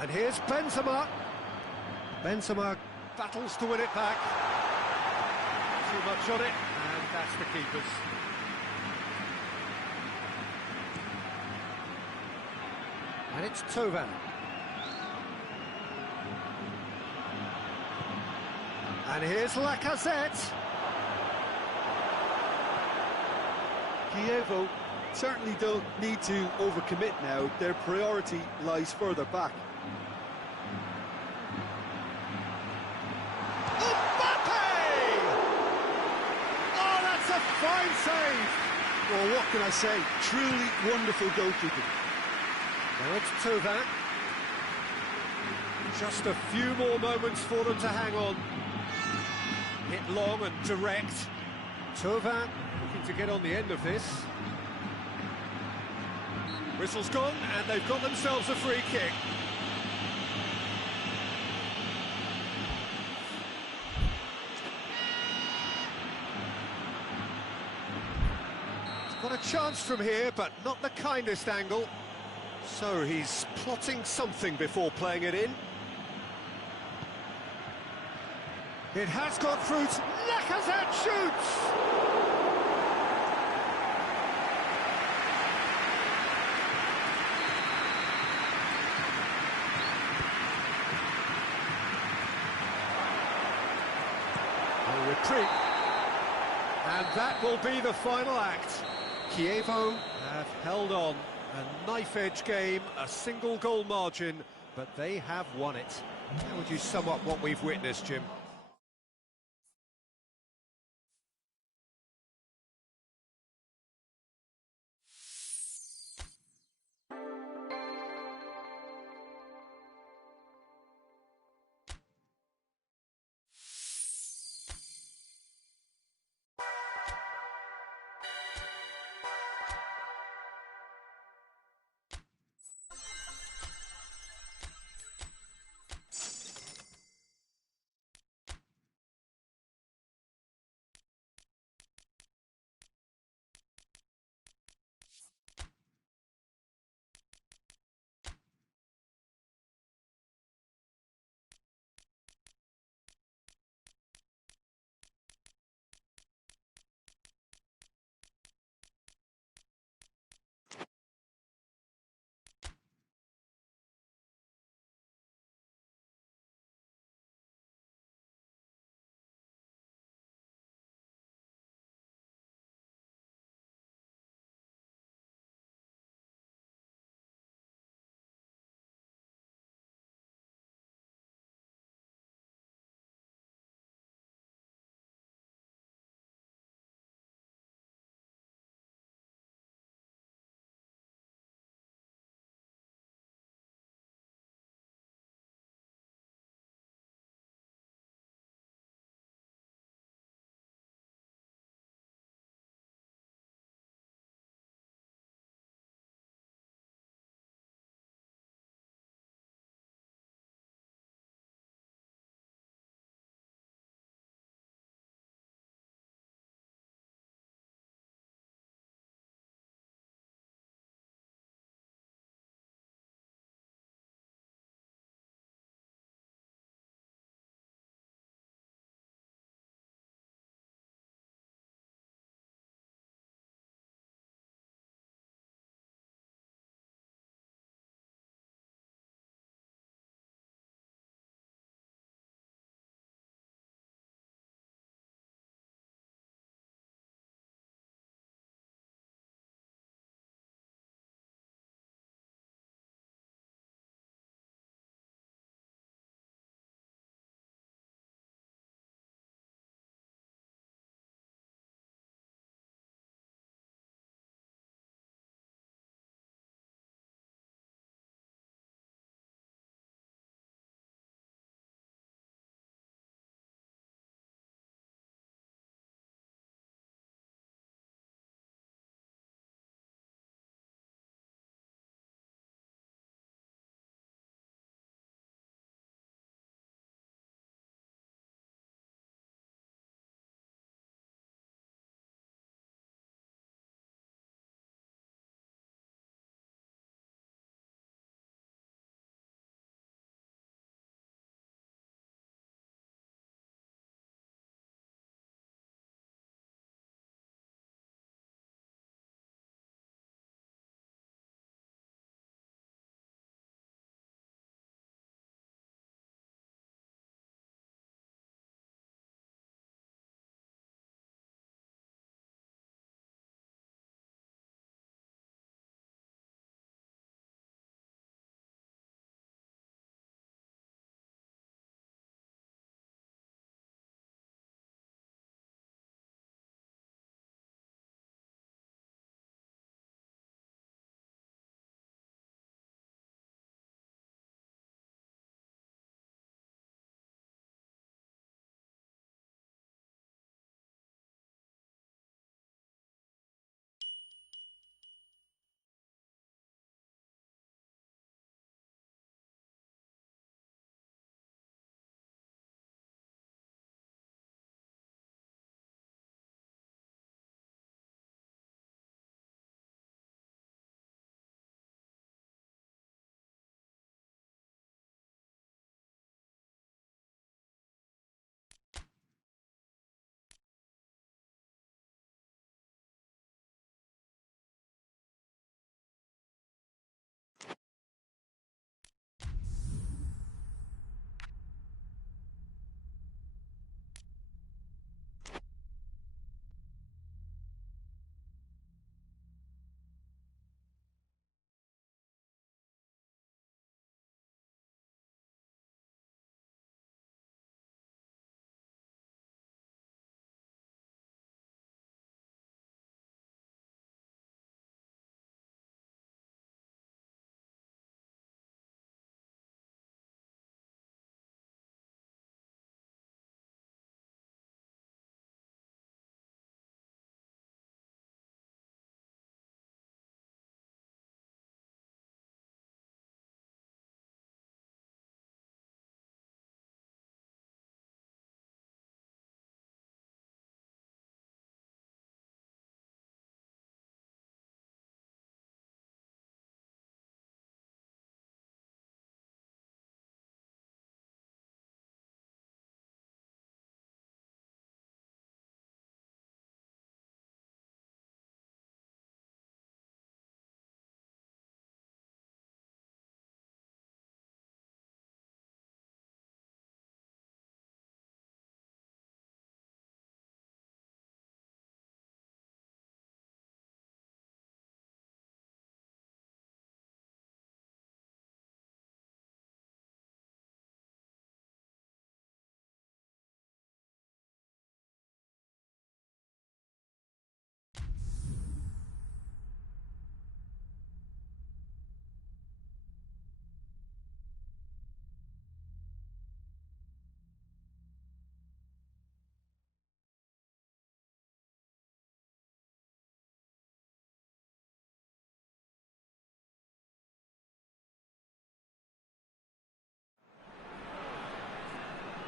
And here's Benzema. Benzema battles to win it back. Too much on it, and that's the keeper's. And it's Tovan. And here's Lacazette. Kievo certainly don't need to overcommit now. Their priority lies further back. Fine save! Well, what can I say? Truly wonderful goalkeeping. Now it's Tovan. Just a few more moments for them to hang on. Hit long and direct. Tovan looking to get on the end of this. Whistle's gone, and they've got themselves a free kick. Got a chance from here, but not the kindest angle. So he's plotting something before playing it in. It has got through. Lacazette shoots! A retreat. And that will be the final act. Kievo have held on, a knife-edge game, a single goal margin, but they have won it. How would you sum up what we've witnessed, Jim?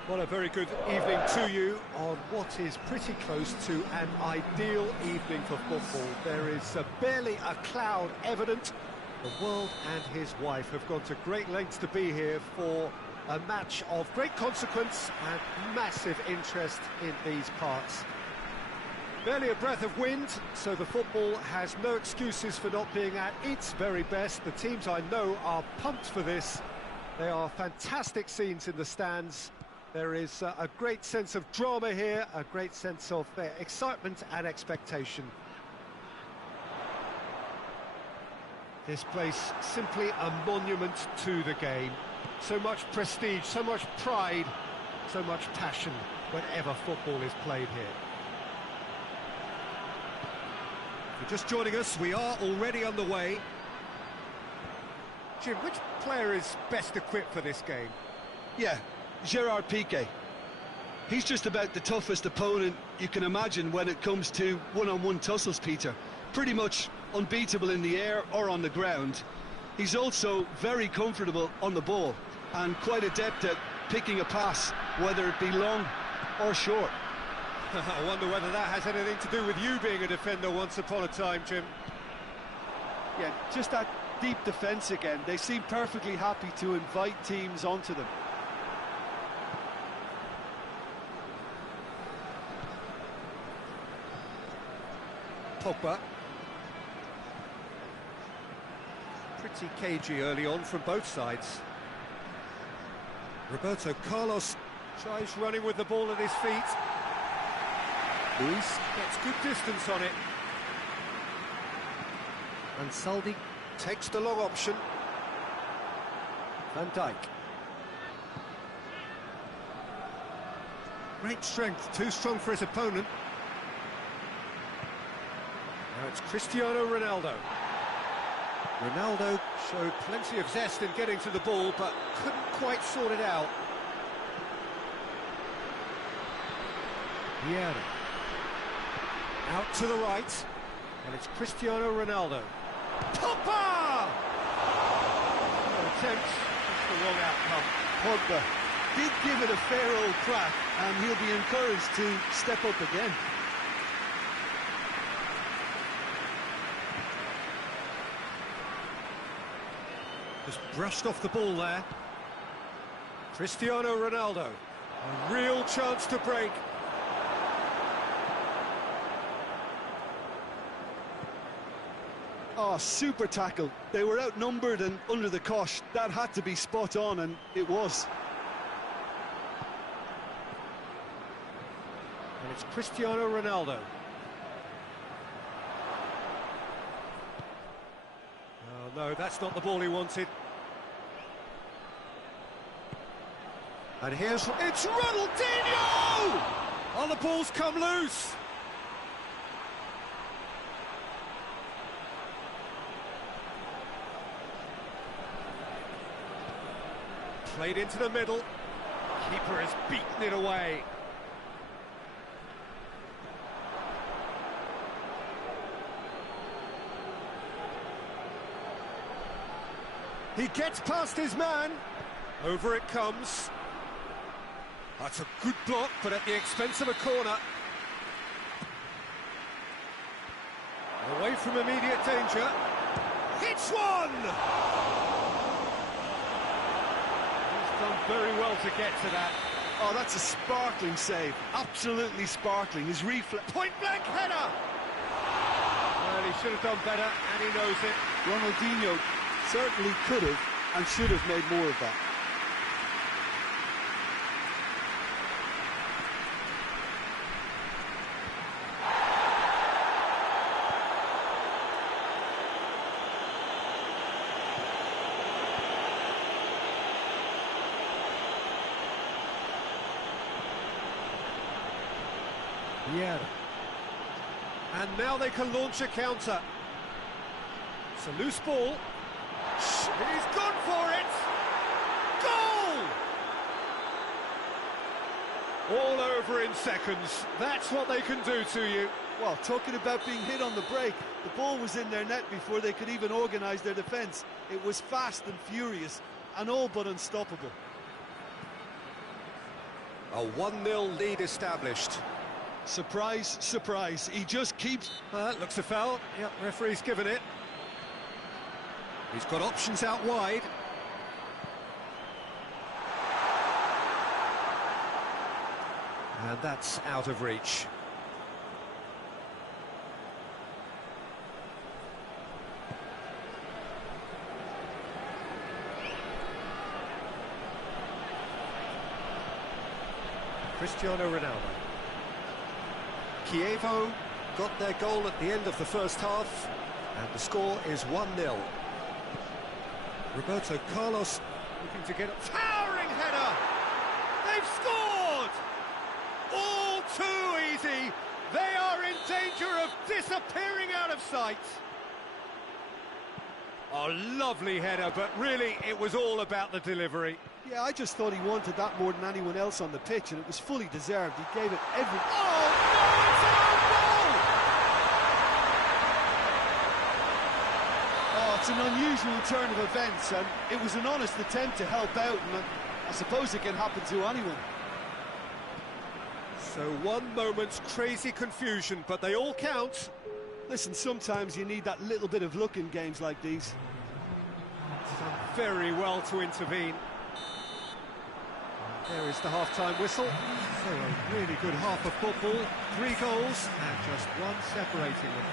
Well, a very good evening to you on what is pretty close to an ideal evening for football. There is barely a cloud evident. The world and his wife have gone to great lengths to be here for a match of great consequence and massive interest in these parts. Barely a breath of wind, so the football has no excuses for not being at its very best. The teams I know are pumped for this. There are fantastic scenes in the stands. There is a great sense of drama here, a great sense of excitement and expectation. This place simply a monument to the game. So much prestige, so much pride, so much passion whenever football is played here. If you're just joining us, we are already on the way. Jim, which player is best equipped for this game? Yeah, Gerard Piqué. He's just about the toughest opponent you can imagine when it comes to one-on-one tussles, Peter. Pretty much unbeatable in the air or on the ground. He's also very comfortable on the ball and quite adept at picking a pass, whether it be long or short. I wonder whether that has anything to do with you being a defender once upon a time, Jim. Yeah, just that deep defence again. They seem perfectly happy to invite teams onto them. Pogba. Pretty cagey early on from both sides. Roberto Carlos tries running with the ball at his feet. Luis gets good distance on it. And Saldi takes the long option. Van Dijk. Great strength, too strong for his opponent. Now it's Cristiano Ronaldo. Ronaldo showed plenty of zest in getting to the ball, but couldn't quite sort it out. Vieira. Out to the right, and it's Cristiano Ronaldo. Pogba! No attempt, just the wrong outcome. Pogba did give it a fair old crack, and he'll be encouraged to step up again. Just brushed off the ball there. Cristiano Ronaldo. A real chance to break. Oh, super tackle. They were outnumbered and under the cosh. That had to be spot on, and it was. And it's Cristiano Ronaldo. Oh, no, that's not the ball he wanted. And it's Ronaldinho! Oh, the ball's come loose! Played into the middle. Keeper has beaten it away. He gets past his man. Over it comes. That's a good block, but at the expense of a corner. Away from immediate danger. Hits one! Done very well to get to that. Oh, that's a sparkling save. Absolutely sparkling. His reflex. Point-blank header! Well, he should have done better, and he knows it. Ronaldinho certainly could have and should have made more of that. Yeah. And now they can launch a counter. It's a loose ball. He's gone for it! Goal! All over in seconds. That's what they can do to you. Well, talking about being hit on the break, the ball was in their net before they could even organise their defence. It was fast and furious and all but unstoppable. A 1-0 lead established. Surprise, surprise. He just keeps... Looks a foul. Yep, referee's given it. He's got options out wide. And that's out of reach. Cristiano Ronaldo. Chievo got their goal at the end of the first half, and the score is 1-0. Roberto Carlos looking to get a towering header! They've scored! All too easy! They are in danger of disappearing out of sight! A lovely header, but really it was all about the delivery. Yeah, I just thought he wanted that more than anyone else on the pitch, and it was fully deserved. He gave it every... Oh, no, it's an own goal! Oh, it's an unusual turn of events, and it was an honest attempt to help out, and I suppose it can happen to anyone. So one moment's crazy confusion, but they all count. Listen, sometimes you need that little bit of luck in games like these. Done very well to intervene. There is the half-time whistle. So a really good half of football. 3 goals and just one separating them.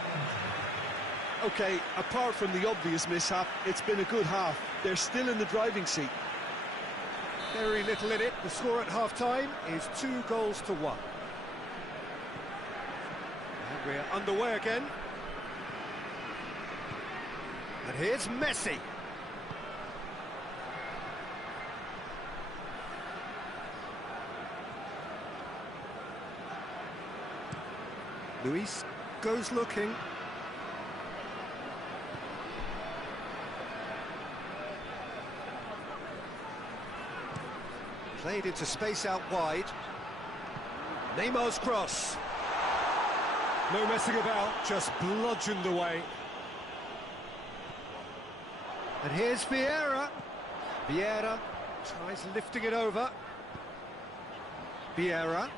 OK, apart from the obvious mishap, it's been a good half. They're still in the driving seat. Very little in it. The score at half-time is 2-1. And we're underway again. And here's Messi. Luis goes looking. Played into space out wide. Neymar's cross. No messing about, just bludgeoned away. And here's Vieira. Vieira tries lifting it over. Vieira.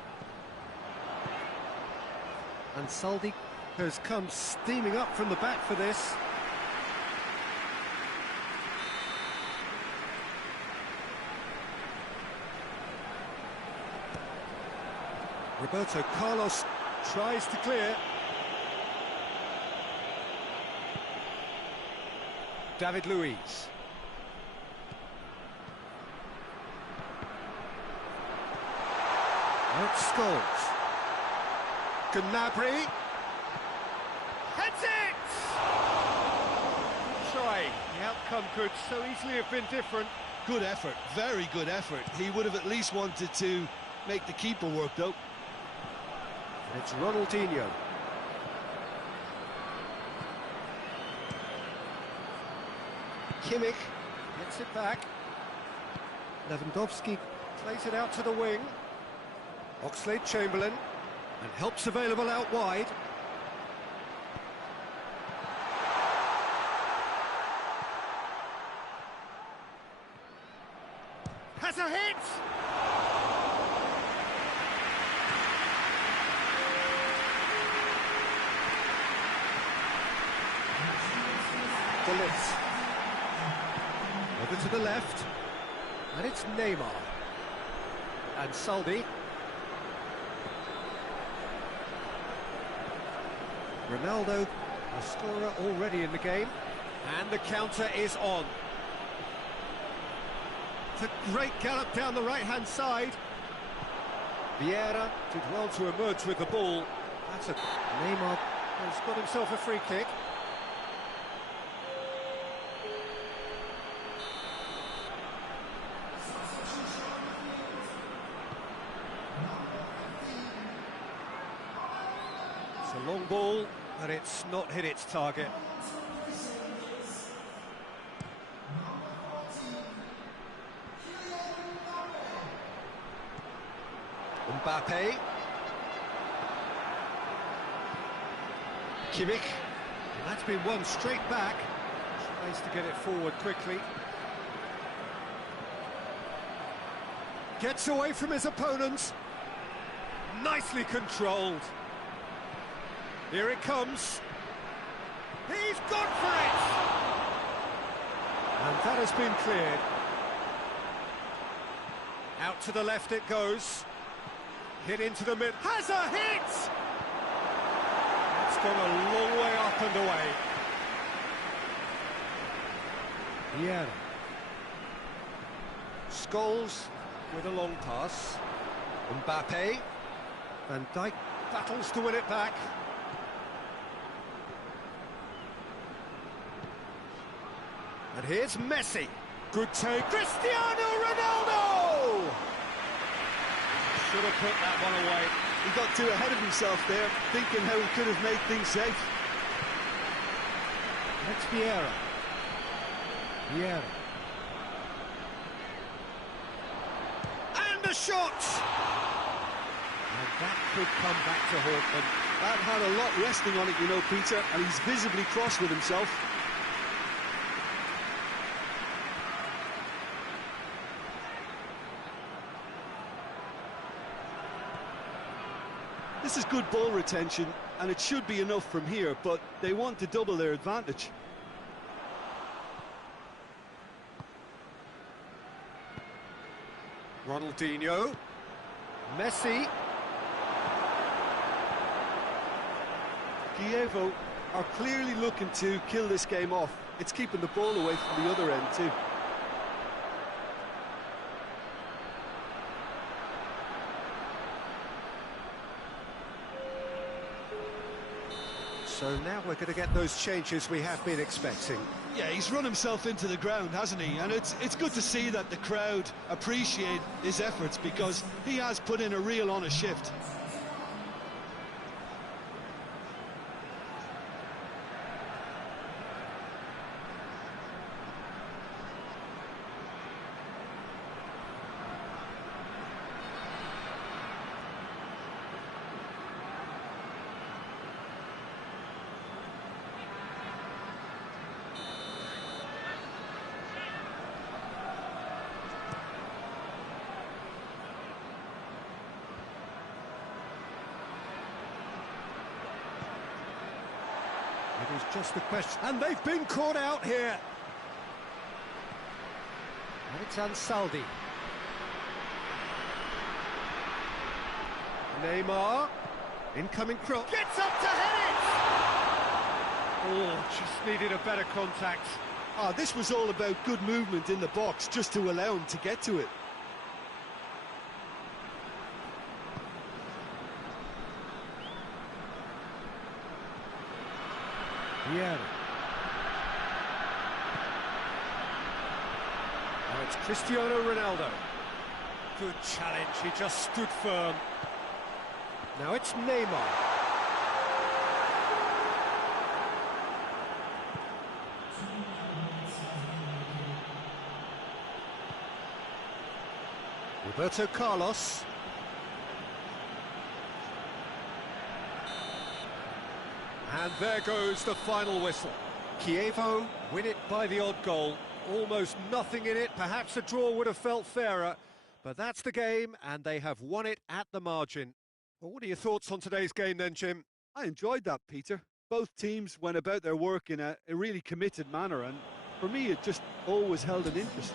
And Saldi has come steaming up from the back for this. Roberto Carlos tries to clear. David Luiz. Out Scholes. Gnabry. Heads it! Try. The outcome could so easily have been different. Good effort, very good effort. He would have at least wanted to make the keeper work, though. And it's Ronaldinho. Kimmich gets it back. Lewandowski plays it out to the wing. Oxlade-Chamberlain, and help's available out wide. Has a hit! The lift. Over to the left, and it's Neymar. And Saldi. Ronaldo, a scorer already in the game. And the counter is on. It's a great gallop down the right-hand side. Vieira did well to emerge with the ball. That's a... Neymar has got himself a free kick. It's a long ball, but it's not hit its target. Mbappe. Kimmich. And that's been won straight back. Tries to get it forward quickly. Gets away from his opponent. Nicely controlled. Here it comes. He's gone for it! And that has been cleared. Out to the left it goes. Hit into the mid. Has a hit! It's gone a long way up and away. Vieira. Scholes with a long pass. Mbappe. Van Dijk battles to win it back. And here's Messi. Good take. Cristiano Ronaldo! Should have put that one away. He got too ahead of himself there, thinking how he could have made things safe. That's Vieira. Vieira. And a shot! And that could come back to haunt them. That had a lot resting on it, you know, Peter, and he's visibly cross with himself. This is good ball retention, and it should be enough from here, but they want to double their advantage. Ronaldinho. Messi. Chievo are clearly looking to kill this game off. It's keeping the ball away from the other end too. So now we're going to get those changes we have been expecting. Yeah, he's run himself into the ground, hasn't he? And it's good to see that the crowd appreciate his efforts, because he has put in a real honest shift. It is just a question, and they've been caught out here. And it's Ansaldi. Neymar, incoming cross. Gets up to head it! Oh, just needed a better contact. Ah, this was all about good movement in the box, just to allow him to get to it. Vieira. Now it's Cristiano Ronaldo. Good challenge, he just stood firm. Now it's Neymar. Roberto Carlos. And there goes the final whistle. Chievo win it by the odd goal. Almost nothing in it. Perhaps a draw would have felt fairer. But that's the game, and they have won it at the margin. Well, what are your thoughts on today's game then, Jim? I enjoyed that, Peter. Both teams went about their work in a really committed manner, and for me it just always held an interest.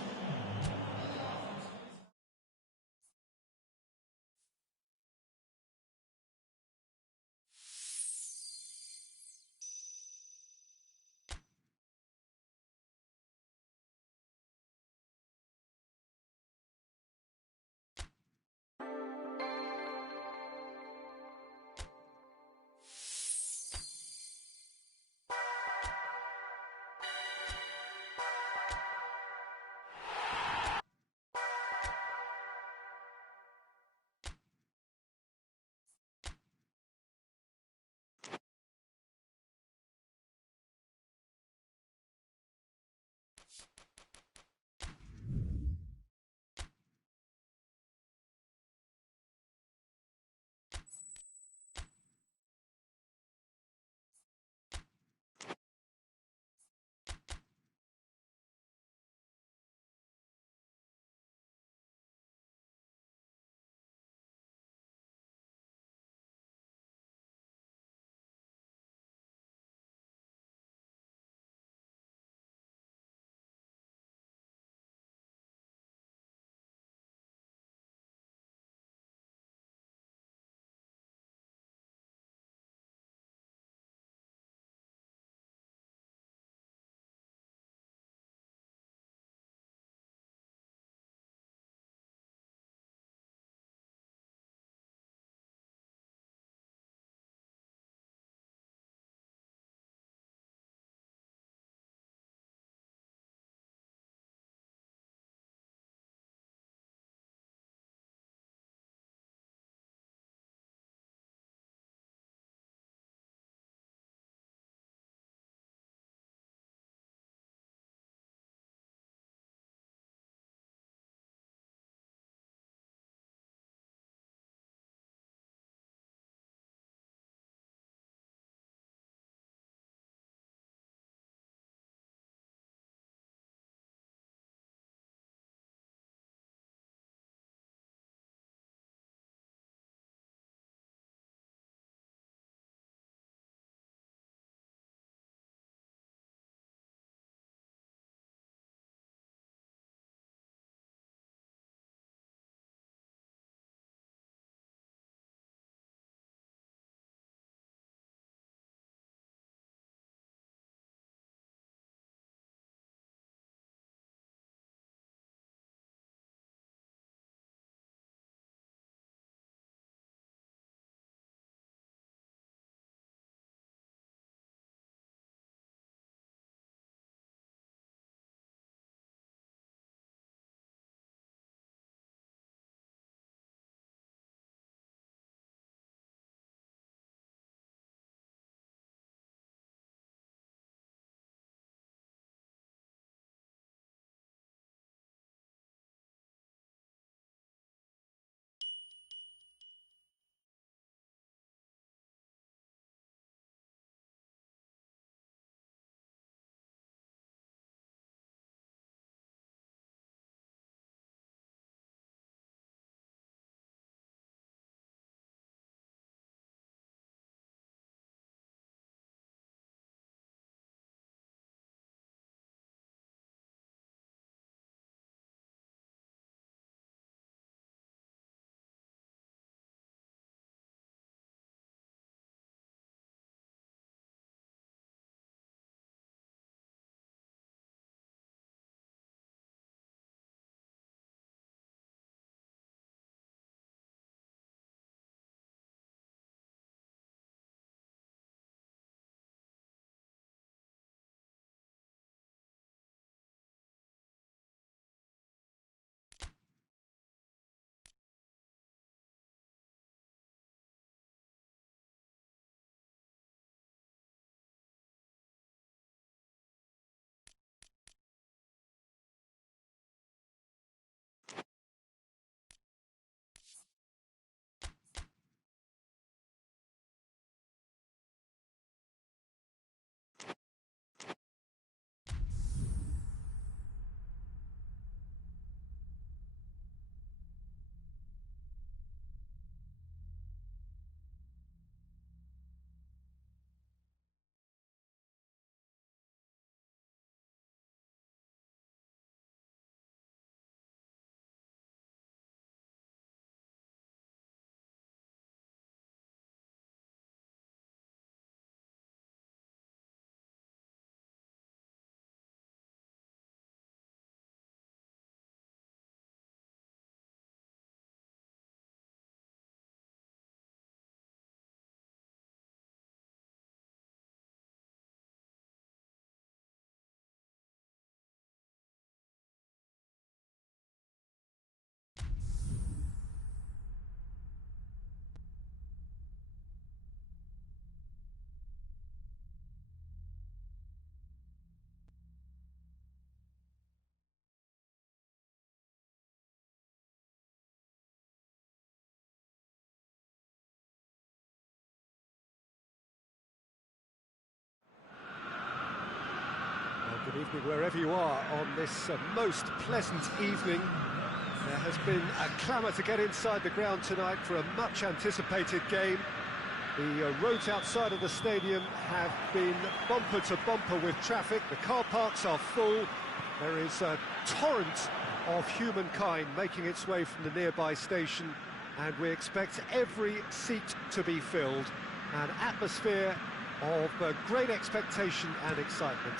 Good evening wherever you are on this most pleasant evening. There has been a clamour to get inside the ground tonight for a much-anticipated game. The roads outside of the stadium have been bumper to bumper with traffic. The car parks are full. There is a torrent of humankind making its way from the nearby station, and we expect every seat to be filled. An atmosphere of great expectation and excitement.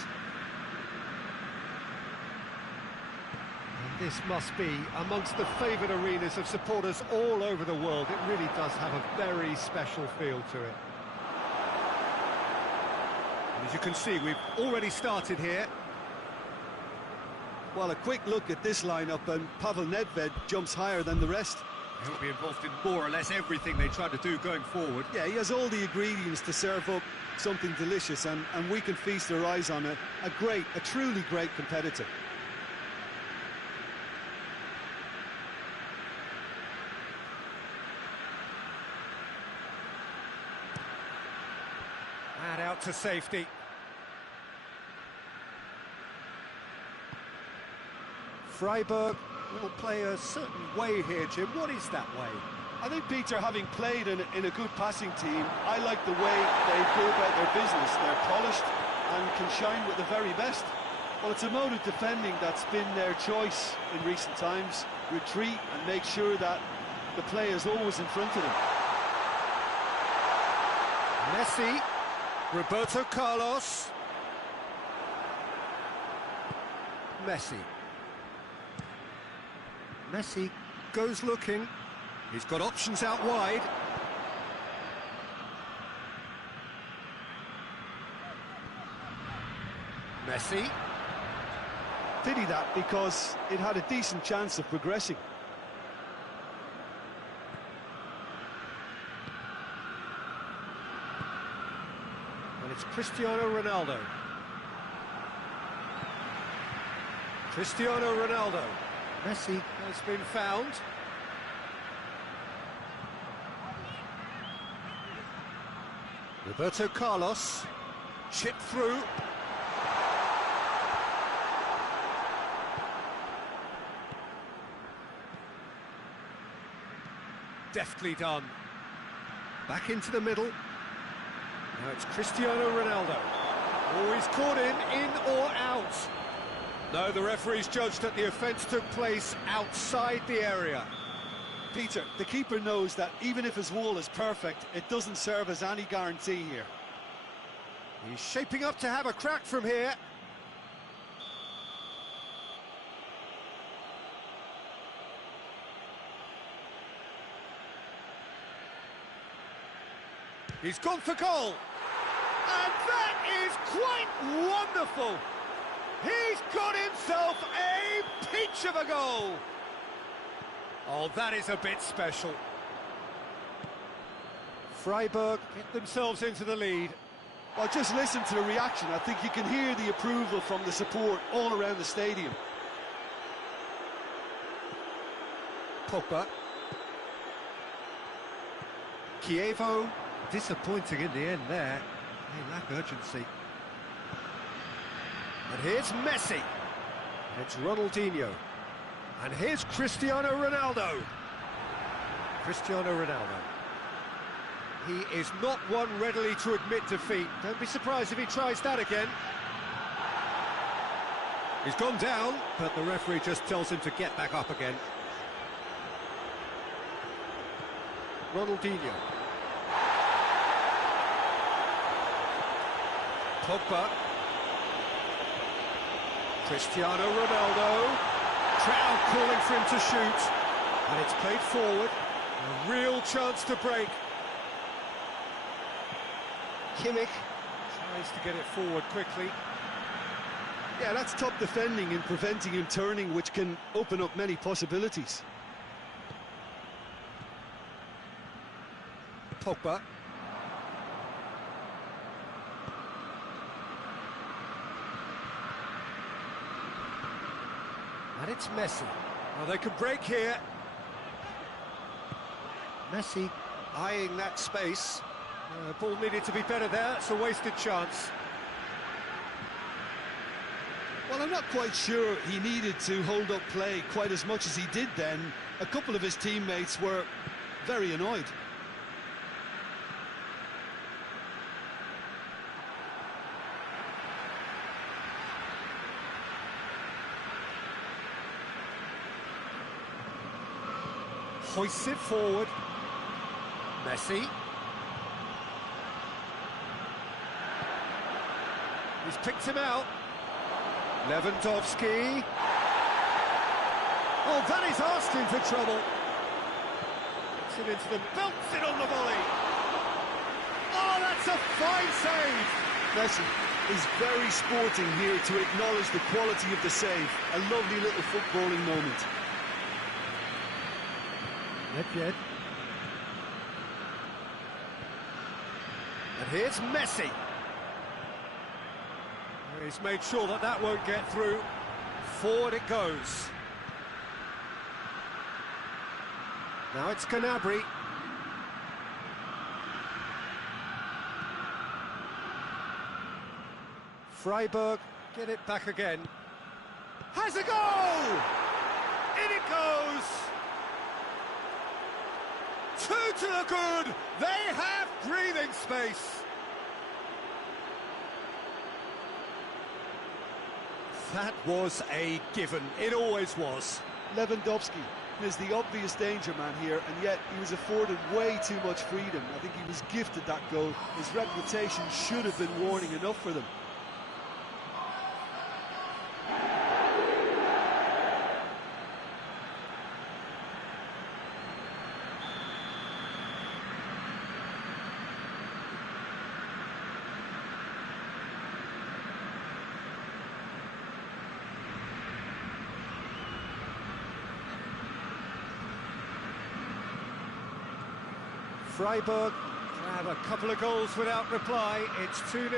This must be amongst the favoured arenas of supporters all over the world. It really does have a very special feel to it. And as you can see, we've already started here. Well, a quick look at this lineup, and Pavel Nedved jumps higher than the rest. He'll be involved in more or less everything they try to do going forward. Yeah, he has all the ingredients to serve up something delicious, and we can feast our eyes on a truly great competitor. And out to safety. Freiburg will play a certain way here, Jim. What is that way? I think, Peter, having played in a good passing team, I like the way they go about their business. They're polished and can shine with the very best. Well, it's a mode of defending that's been their choice in recent times. Retreat and make sure that the play is always in front of them. Messi, Roberto Carlos. Messi goes looking. He's got options out wide. Messi. Pity that, because it had a decent chance of progressing. And it's Cristiano Ronaldo. Cristiano Ronaldo. Messi has been found. Roberto Carlos. Chip through. Deftly done. Back into the middle. Now it's Cristiano Ronaldo. Oh, he's caught him in or out. No, the referee's judged that the offence took place outside the area. Peter, the keeper knows that even if his wall is perfect, it doesn't serve as any guarantee here. He's shaping up to have a crack from here. He's gone for goal. And that is quite wonderful. He's got himself a peach of a goal. Oh, that is a bit special. Freiburg get themselves into the lead. Well, just listen to the reaction. I think you can hear the approval from the support all around the stadium. Pogba. Chievo. Disappointing in the end there. They lack urgency. And here's Messi. It's Ronaldinho. And here's Cristiano Ronaldo. Cristiano Ronaldo. He is not one readily to admit defeat. Don't be surprised if he tries that again. He's gone down, but the referee just tells him to get back up again. Ronaldinho. Pogba. Cristiano Ronaldo. Crowd calling for him to shoot. And it's played forward. A real chance to break. Kimmich tries to get it forward quickly. Yeah, that's top defending and preventing him turning, which can open up many possibilities. Pogba. And it's Messi. Well, they could break here. Messi eyeing that space. Ball needed to be better there. It's a wasted chance. Well, I'm not quite sure he needed to hold up play quite as much as he did then. A couple of his teammates were very annoyed. Hoists it forward. Messi. He's picked him out. Lewandowski. Oh, that is asking for trouble. Gets it into them, belts it on the volley. Oh, that's a fine save. Messi is very sporting here to acknowledge the quality of the save. A lovely little footballing moment. Yet. And here's Messi. He's made sure that that won't get through. Forward it goes. Now it's Gnabry. Freiburg get it back again. Has a goal! In it goes! Two to the good! They have breathing space! That was a given. It always was. Lewandowski is the obvious danger man here, and yet he was afforded way too much freedom. I think he was gifted that goal. His reputation should have been warning enough for them. Freiburg have a couple of goals without reply. It's 2-0.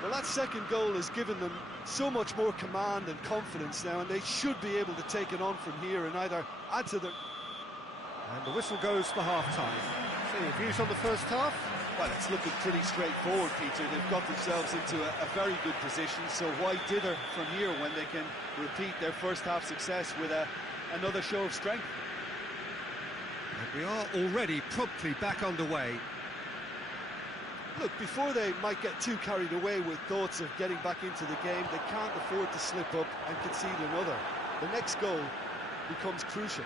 Well, that second goal has given them so much more command and confidence now, and they should be able to take it on from here and either add to the... And the whistle goes for half-time. So your views on the first half? Well, it's looking pretty straightforward, Peter. They've got themselves into a very good position, so why dither from here when they can repeat their first half success with another show of strength? And we are already promptly back underway. Look, before they might get too carried away with thoughts of getting back into the game, they can't afford to slip up and concede another. The next goal becomes crucial.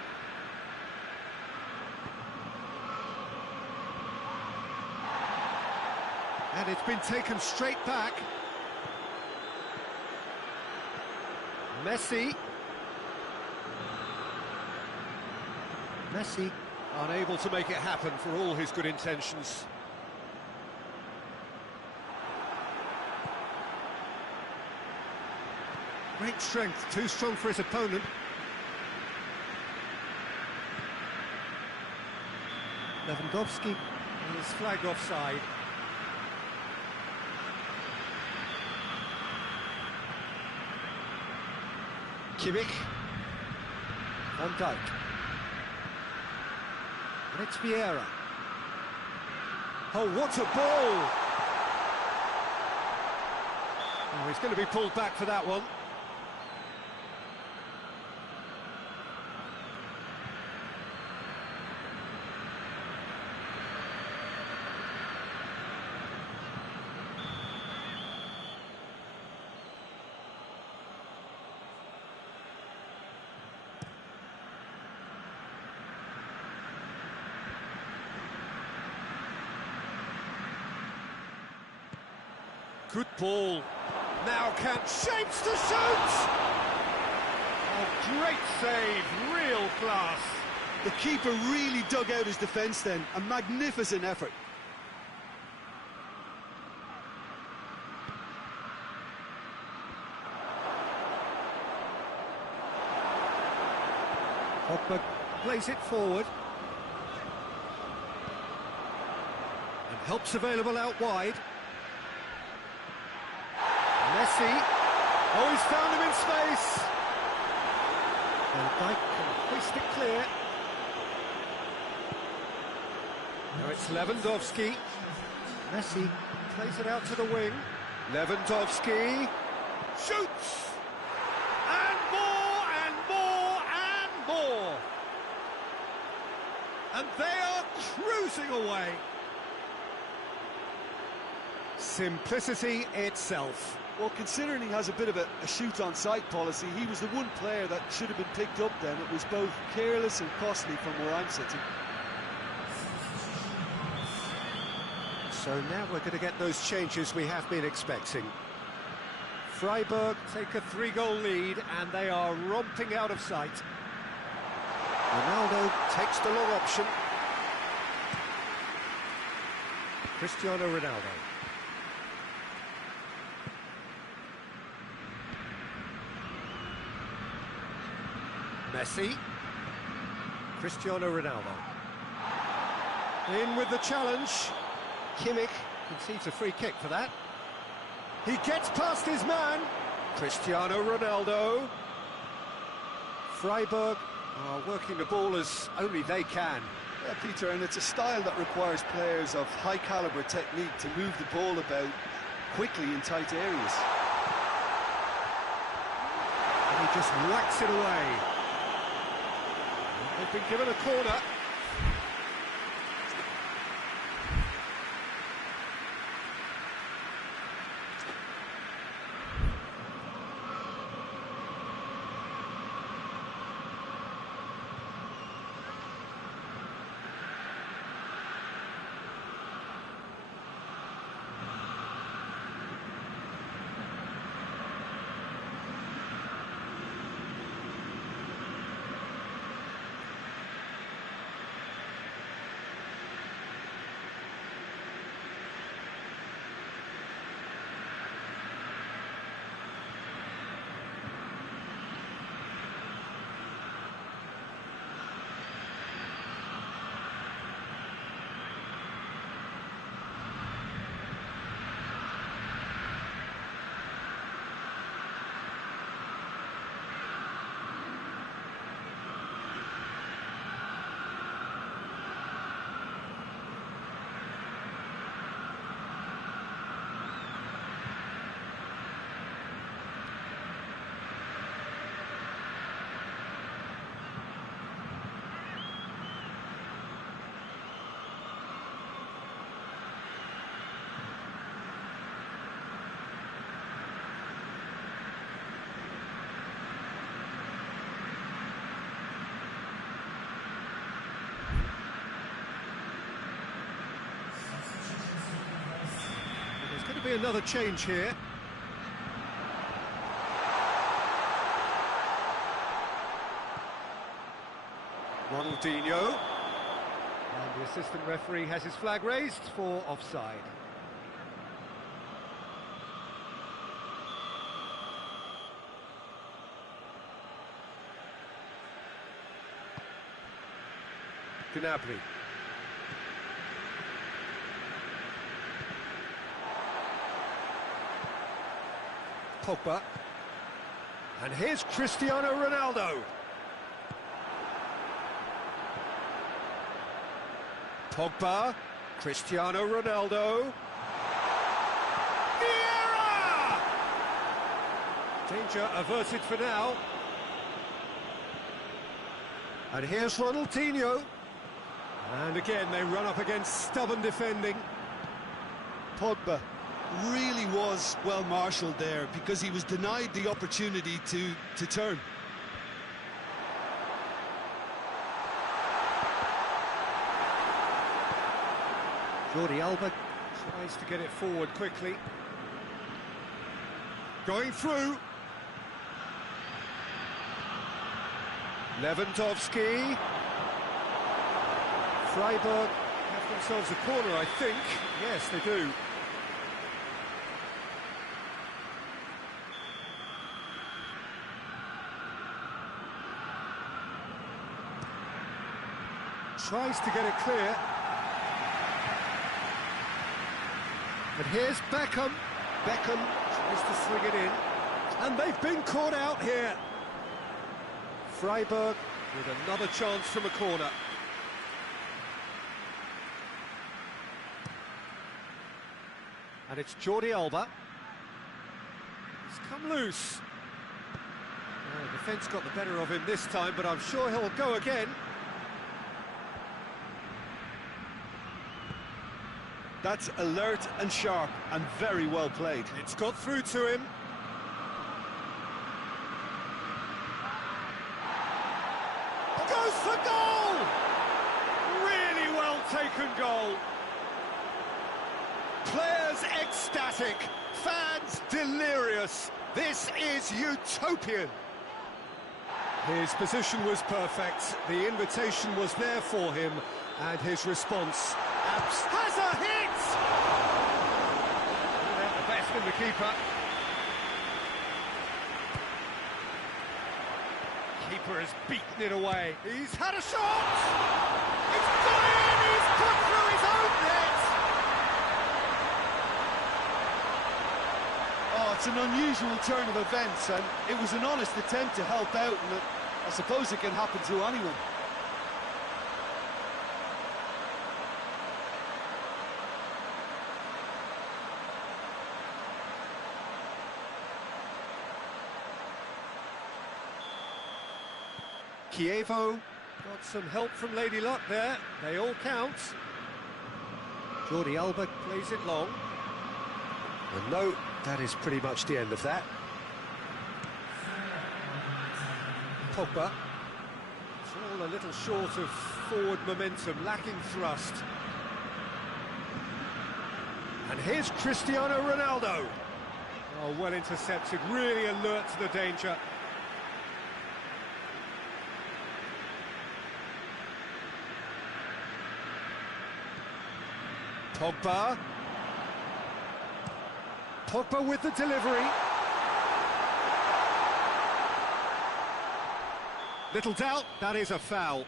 And it's been taken straight back. Messi. Messi unable to make it happen for all his good intentions. Great strength, too strong for his opponent. Lewandowski is flagged offside. Kimmich. Van Dijk. And it's Vieira. Oh, what a ball! Oh, he's going to be pulled back for that one. Good ball. Now Kant shapes to shoot! Oh, great save, real class. The keeper really dug out his defence then. A magnificent effort. Pogba plays it forward. And help's available out wide. Messi. Oh, he's found him in space. Van Dijk can hoist it clear. Now it's Lewandowski. Messi plays it out to the wing. Lewandowski shoots. And they are cruising away. Simplicity itself. Well, considering he has a bit of a shoot-on-sight policy, he was the one player that should have been picked up then. It was both careless and costly from where I'm sitting. So now we're going to get those changes we have been expecting. Freiburg take a 3-goal lead, and they are romping out of sight. Ronaldo takes the long option. Cristiano Ronaldo. Messi. Cristiano Ronaldo. In with the challenge. Kimmich concedes a free kick for that. He gets past his man. Cristiano Ronaldo. Freiburg are working the ball as only they can. Yeah, Peter, and it's a style that requires players of high-caliber technique to move the ball about quickly in tight areas. And he just whacks it away. They've been given a corner. There's going to be another change here. Ronaldinho. And the assistant referee has his flag raised for offside. Gnabry. Pogba. And here's Cristiano Ronaldo. Pogba. Cristiano Ronaldo. Vieira! Danger averted for now. And here's Ronaldinho. And again, they run up against stubborn defending. Pogba really was well marshalled there because he was denied the opportunity to turn. Jordi Alba tries to get it forward quickly. Going through. Lewandowski. Freiburg have themselves a corner, I think. Yes, they do. Tries to get it clear. And here's Beckham. Beckham tries to swing it in. And they've been caught out here. Freiburg with another chance from a corner. And it's Jordi Alba. He's come loose. The defence got the better of him this time, but I'm sure he'll go again. That's alert and sharp and very well played. It's got through to him. Goes for goal! Really well taken goal. Players ecstatic, fans delirious. This is utopian. His position was perfect, the invitation was there for him, and his response has a hit! The best in the keeper. Keeper has beaten it away. He's had a shot! It's gone in! He's put through his own net! Oh, it's an unusual turn of events, and it was an honest attempt to help out, and I suppose it can happen to anyone. Chievo got some help from Lady Luck there. They all count. Jordi Alba plays it long. And no, that is pretty much the end of that. Pogba. It's all a little short of forward momentum, lacking thrust. And here's Cristiano Ronaldo. Oh, well intercepted, really alert to the danger. Pogba. Pogba with the delivery. Little doubt, that is a foul.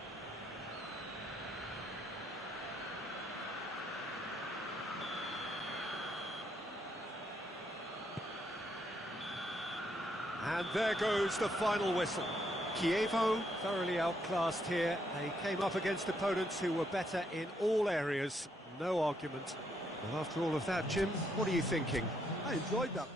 And there goes the final whistle. Chievo thoroughly outclassed here. They came up against opponents who were better in all areas. No argument. Well, after all of that, Jim, what are you thinking? I enjoyed that.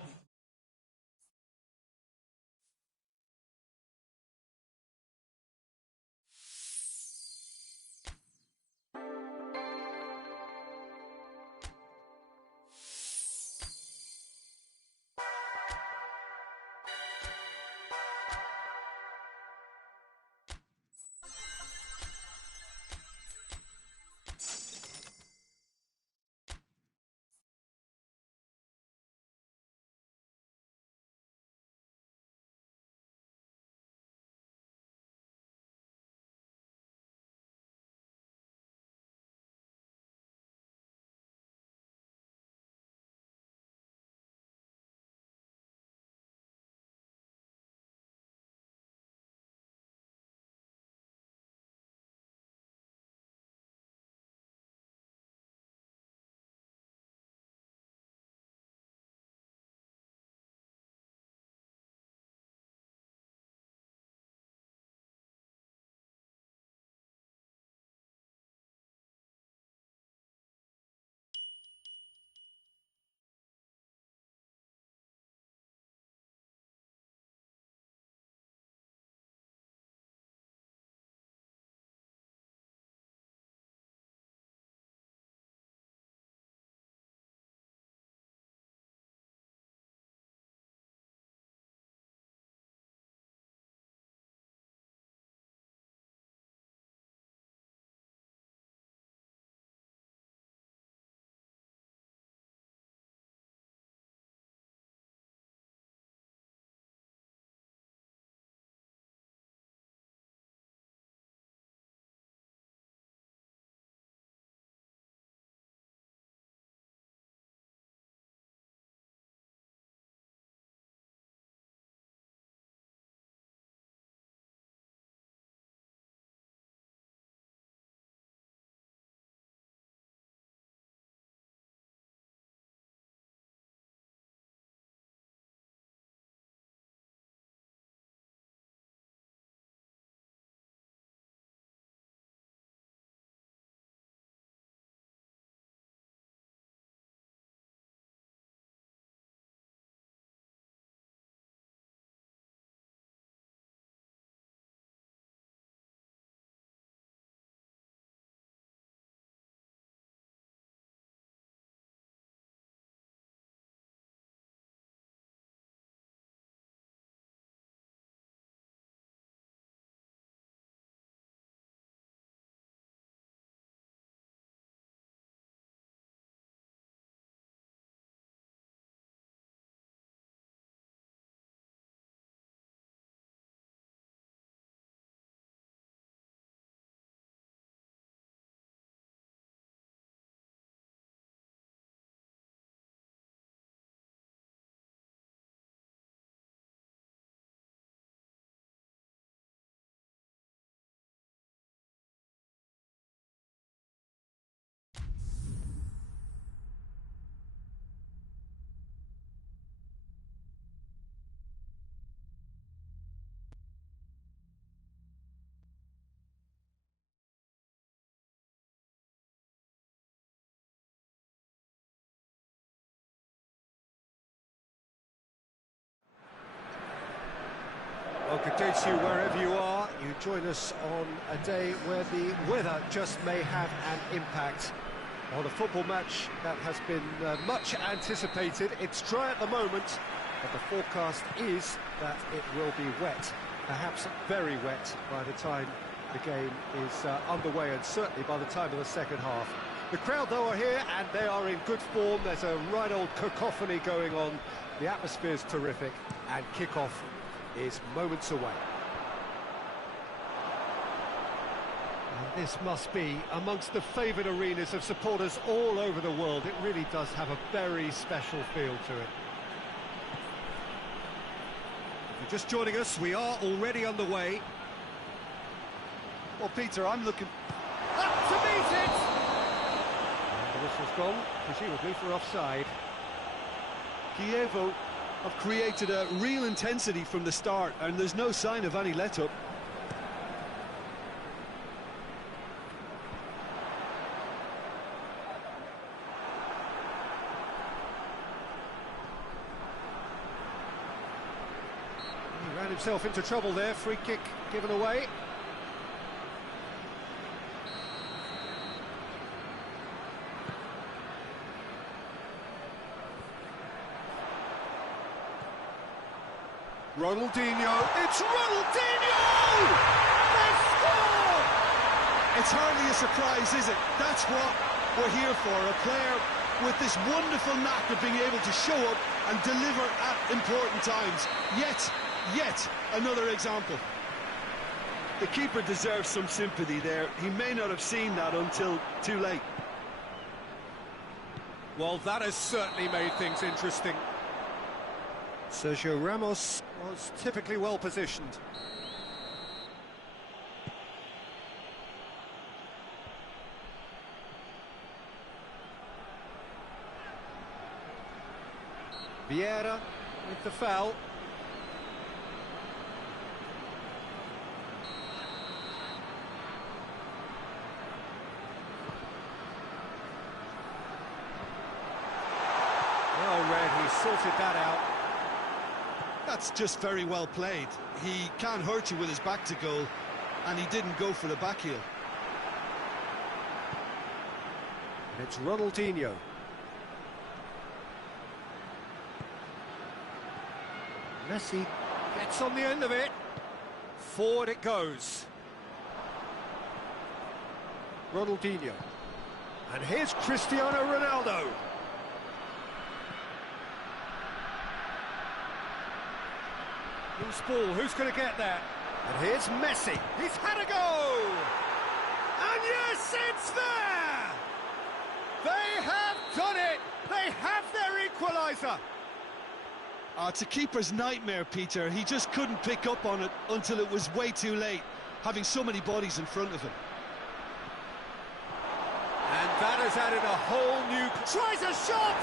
Good day to you wherever you are. You join us on a day where the weather just may have an impact on a football match that has been much anticipated. It's dry at the moment, but the forecast is that it will be wet, perhaps very wet by the time the game is underway, and certainly by the time of the second half. The crowd, though, are here, and they are in good form. There's a right old cacophony going on. The atmosphere's terrific, and kick-off is moments away. And this must be amongst the favoured arenas of supporters all over the world. It really does have a very special feel to it. If you're just joining us, we are already underway. Well, Peter, I'm looking Up to meet it! And the whistle's gone, presumably for offside. Kievo have created a real intensity from the start, and there's no sign of any let-up. He ran himself into trouble there, free kick given away. Ronaldinho, it's Ronaldinho! They score! It's hardly a surprise, is it? That's what we're here for, a player with this wonderful knack of being able to show up and deliver at important times. Yet another example. The keeper deserves some sympathy there. He may not have seen that until too late. Well, that has certainly made things interesting. Sergio Ramos was typically well positioned. Vieira with the foul. Well read, he sorted that out. That's just very well played. He can't hurt you with his back to goal, and he didn't go for the back heel. And it's Ronaldinho. Messi gets on the end of it. Forward it goes. Ronaldinho. And here's Cristiano Ronaldo. Loose ball, who's going to get that? And here's Messi. He's had a go! And yes, it's there! They have done it! They have their equaliser! It's a keeper's nightmare, Peter. He just couldn't pick up on it until it was way too late, having so many bodies in front of him. And that has added a whole new... Tries a shot!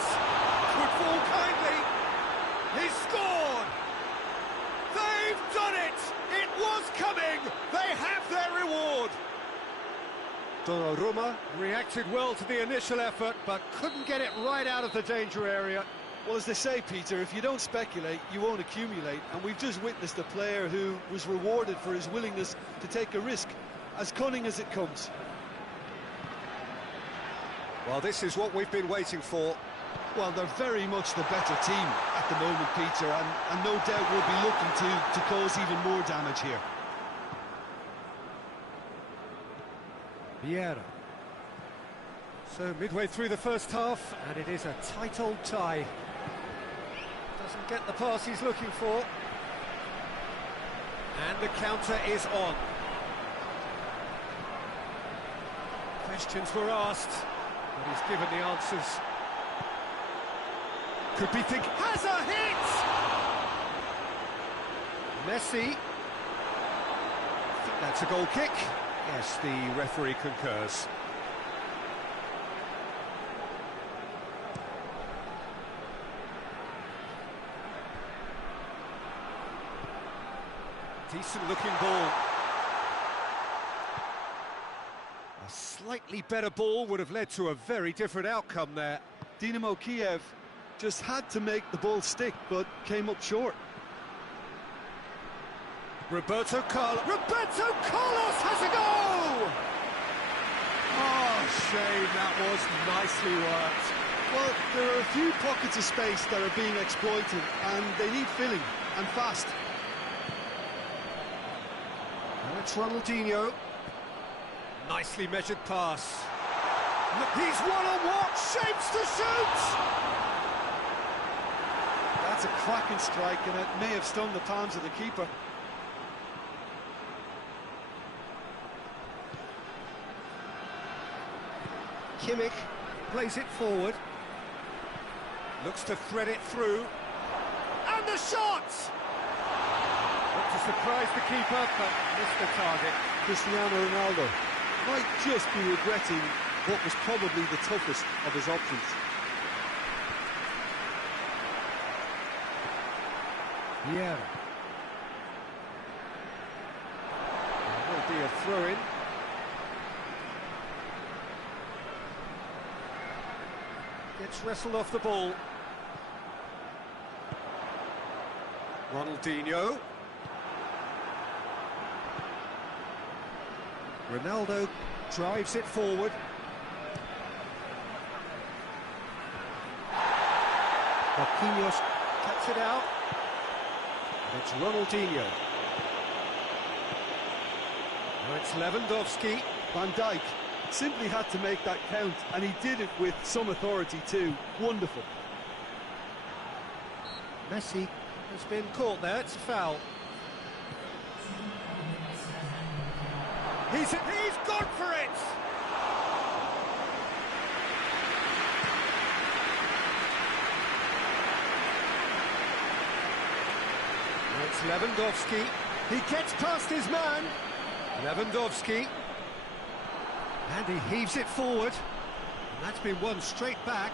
Could fall kindly. He's scored! They've done it! It was coming! They have their reward! Donnarumma reacted well to the initial effort, but couldn't get it right out of the danger area. Well, as they say, Peter, if you don't speculate, you won't accumulate. And we've just witnessed a player who was rewarded for his willingness to take a risk, as cunning as it comes. Well, this is what we've been waiting for. Well, they're very much the better team at the moment, Peter, and no doubt will be looking to cause even more damage here. Vieira. So midway through the first half, and it is a tight old tie. Doesn't get the pass he's looking for. And the counter is on. Questions were asked, but he's given the answers. Could be think has a hit! Messi. I think that's a goal kick. Yes, the referee concurs. Decent looking ball. A slightly better ball would have led to a very different outcome there. Dynamo Kiev just had to make the ball stick, but came up short. Roberto Carlos has a go! Oh, shame, that was nicely worked. Well, there are a few pockets of space that are being exploited, and they need filling, and fast. Now it's Ronaldinho. Nicely measured pass. He's one-on-one, shapes to shoot! That's a cracking strike, and it may have stung the palms of the keeper. Kimmich plays it forward. Looks to thread it through. And the shot! Not to surprise the keeper, but missed the target. Cristiano Ronaldo might just be regretting what was probably the toughest of his options. Yeah. Will be a throw-in. Gets wrestled off the ball. Ronaldinho. Ronaldo drives it forward. Marquinhos cuts it out. It's Ronaldinho. Now it's Lewandowski. Van Dijk simply had to make that count, and he did it with some authority too. Wonderful. Messi has been caught there, it's a foul. He's gone for it! It's Lewandowski. He gets past his man. Lewandowski. And he heaves it forward. And that's been won straight back.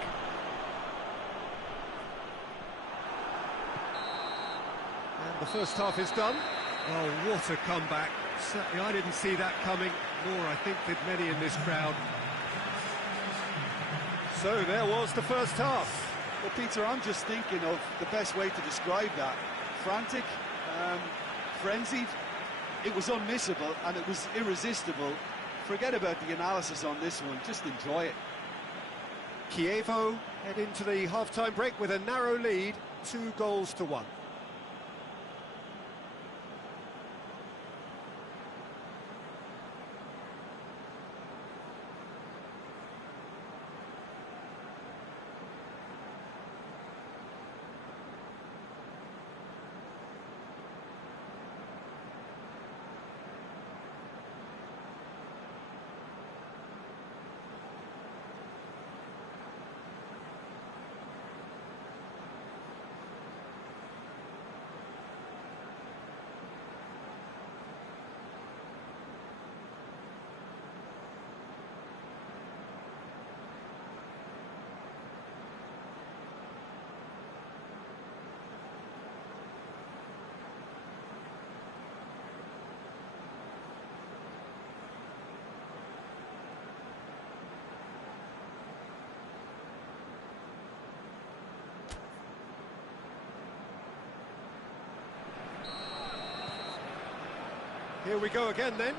And the first half is done. Oh, what a comeback. Certainly I didn't see that coming, nor I think did many in this crowd. So there was the first half. Well, Peter, I'm just thinking of the best way to describe that. Frantic, frenzied. It was unmissable and it was irresistible. Forget about the analysis on this one, just enjoy it. Chievo head into the half-time break with a narrow lead, 2-1. Here we go again then.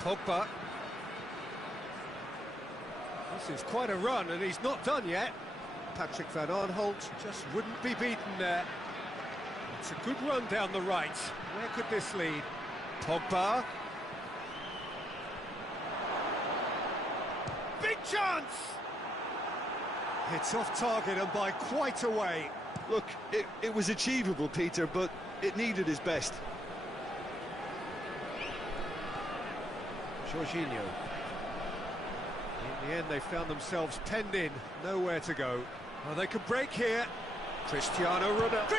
Pogba. This is quite a run and he's not done yet. Patrick Van Aanholt just wouldn't be beaten there. It's a good run down the right. Where could this lead? Pogba. Big chance! It's off target and by quite a way. Look, it was achievable, Peter, but it needed his best. Jorginho. In the end, they found themselves penned in, nowhere to go. Well, they could break here. Cristiano Ronaldo!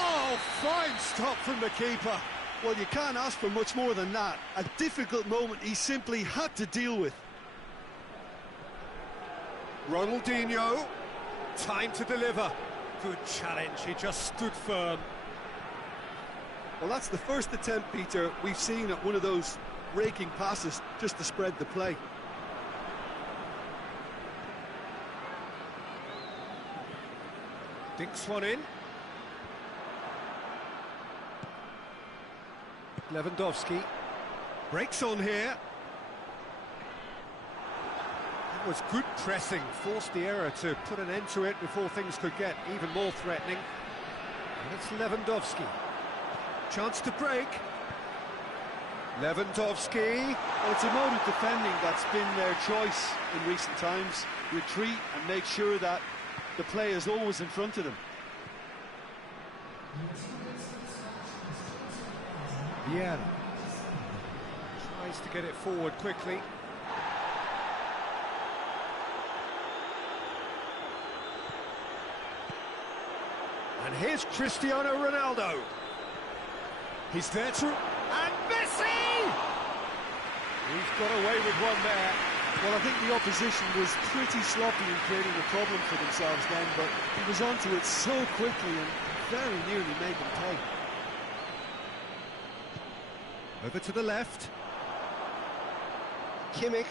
Oh, fine stop from the keeper. Well, you can't ask for much more than that. A difficult moment he simply had to deal with. Ronaldinho, time to deliver. Good challenge, he just stood firm. Well, that's the first attempt, Peter, we've seen at one of those raking passes just to spread the play. Dinks one in. Lewandowski breaks on here. That was good pressing, forced the error to put an end to it before things could get even more threatening. And it's Lewandowski. Chance to break. Lewandowski. Well, it's a mode of defending that's been their choice in recent times. Retreat and make sure that the play is always in front of them. Vieira tries to get it forward quickly. And here's Cristiano Ronaldo. He's there to... And Messi! He's got away with one there. Well, I think the opposition was pretty sloppy in creating a problem for themselves then, but he was onto it so quickly and very nearly made them pay. Over to the left. Kimmich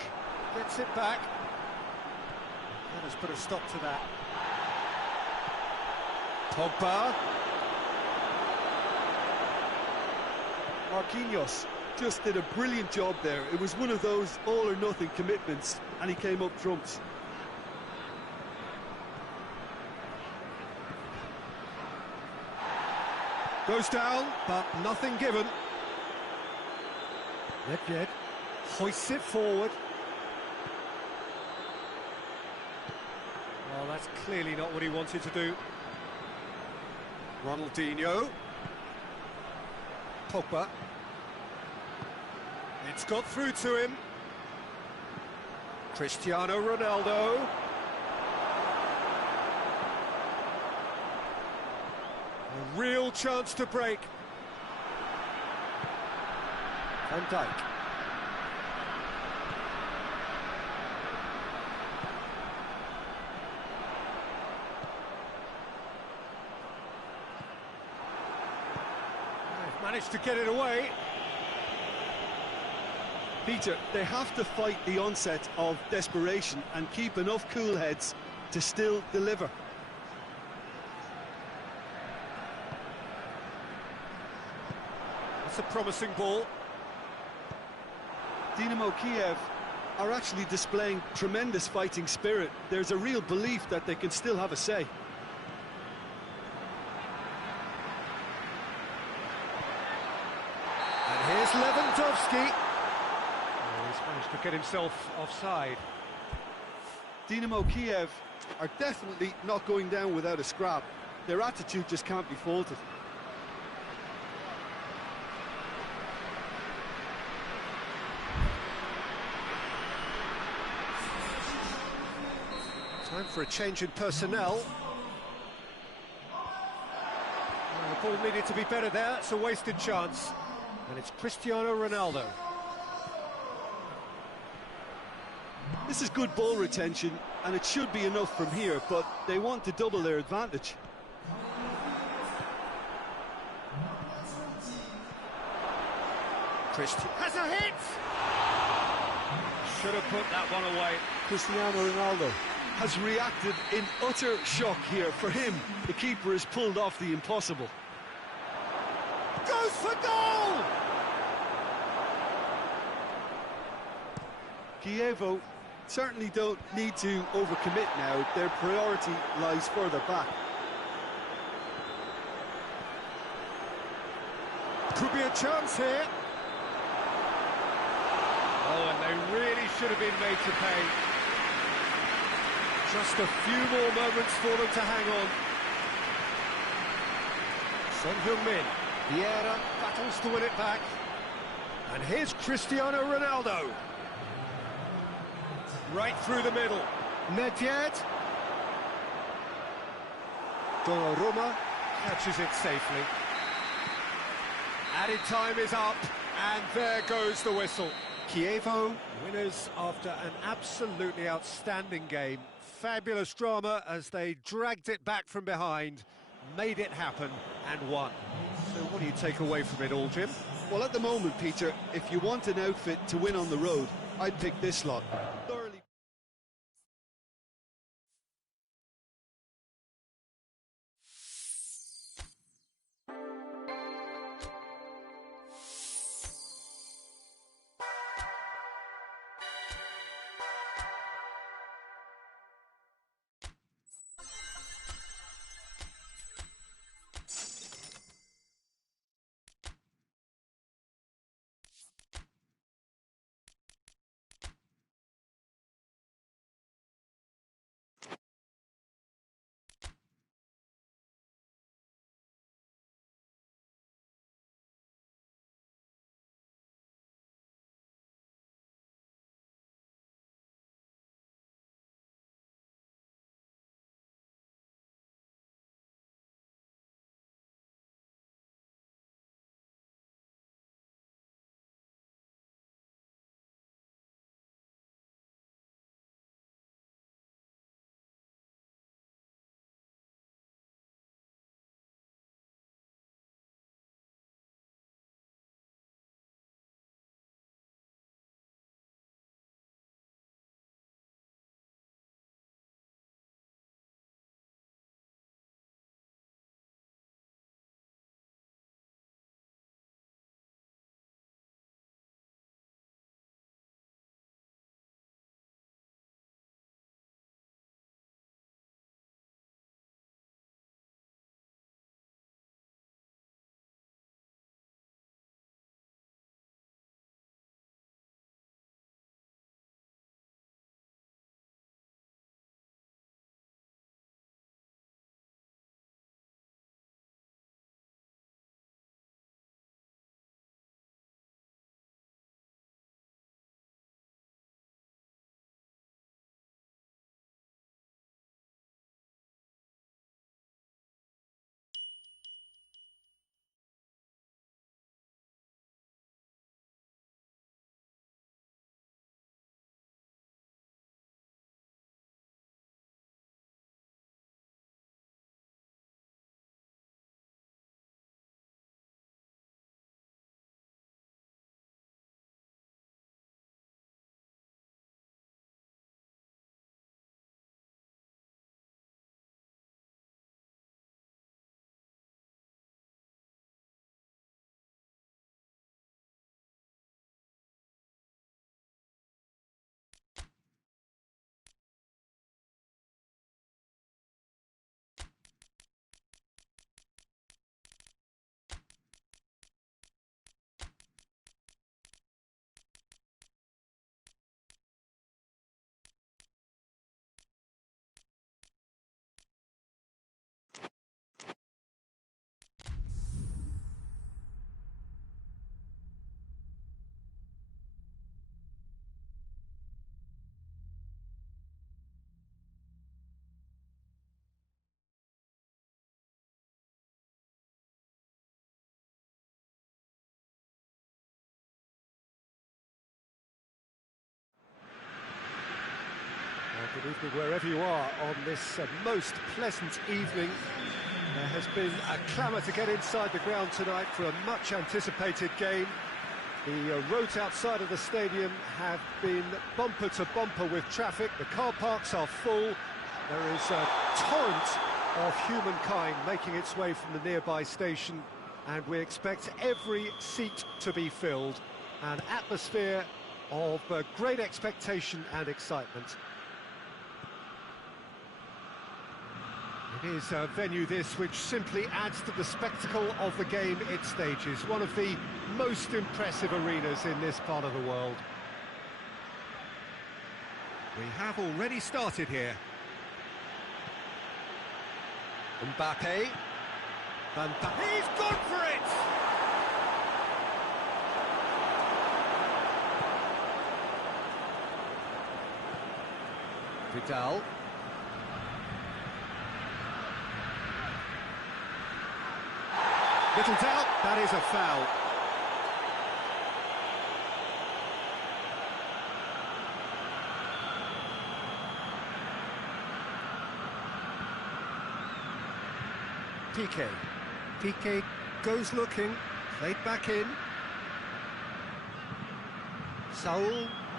gets it back. That has put a stop to that. Pogba. Marquinhos just did a brilliant job there. It was one of those all-or-nothing commitments, and he came up trumps. Goes down, but nothing given. Nedved hoists it forward. Well, that's clearly not what he wanted to do. Ronaldinho. Pogba. It's got through to him. Cristiano Ronaldo. A real chance to break. Van Dijk. They've managed to get it away. Peter, they have to fight the onset of desperation and keep enough cool heads to still deliver. That's a promising ball. Dynamo Kiev are actually displaying tremendous fighting spirit. There's a real belief that they can still have a say. And here's Lewandowski. He's managed to get himself offside. Dynamo Kiev are definitely not going down without a scrap. Their attitude just can't be faulted. Time for a change in personnel. The ball needed to be better there. It's a wasted chance. And it's Cristiano Ronaldo. This is good ball retention, and it should be enough from here, but they want to double their advantage. Christian has a hit! Should have put that one away. Cristiano Ronaldo has reacted in utter shock here. For him, the keeper has pulled off the impossible. Goes for goal! Kievo certainly don't need to overcommit now. Their priority lies further back. Could be a chance here. Oh, and they really should have been made to pay. Just a few more moments for them to hang on. Son Heung-min. Vieira battles to win it back. And here's Cristiano Ronaldo. Right through the middle. Nedved. Donnarumma catches it safely. Added time is up, and there goes the whistle. Kievo, winners after an absolutely outstanding game. Fabulous drama as they dragged it back from behind, made it happen, and won. So what do you take away from it all, Jim? Well, at the moment, Peter, if you want an outfit to win on the road, I'd pick this lot. Thoroughly Good evening wherever you are on this most pleasant evening. There has been a clamour to get inside the ground tonight for a much anticipated game. The roads outside of the stadium have been bumper to bumper with traffic. The car parks are full. There is a torrent of humankind making its way from the nearby station, and we expect every seat to be filled. An atmosphere of great expectation and excitement. It is a venue this which simply adds to the spectacle of the game it stages. One of the most impressive arenas in this part of the world. We have already started here. Mbappe. He's gone for it! Vidal. Little doubt, that is a foul. Piqué goes looking, played back in. Saul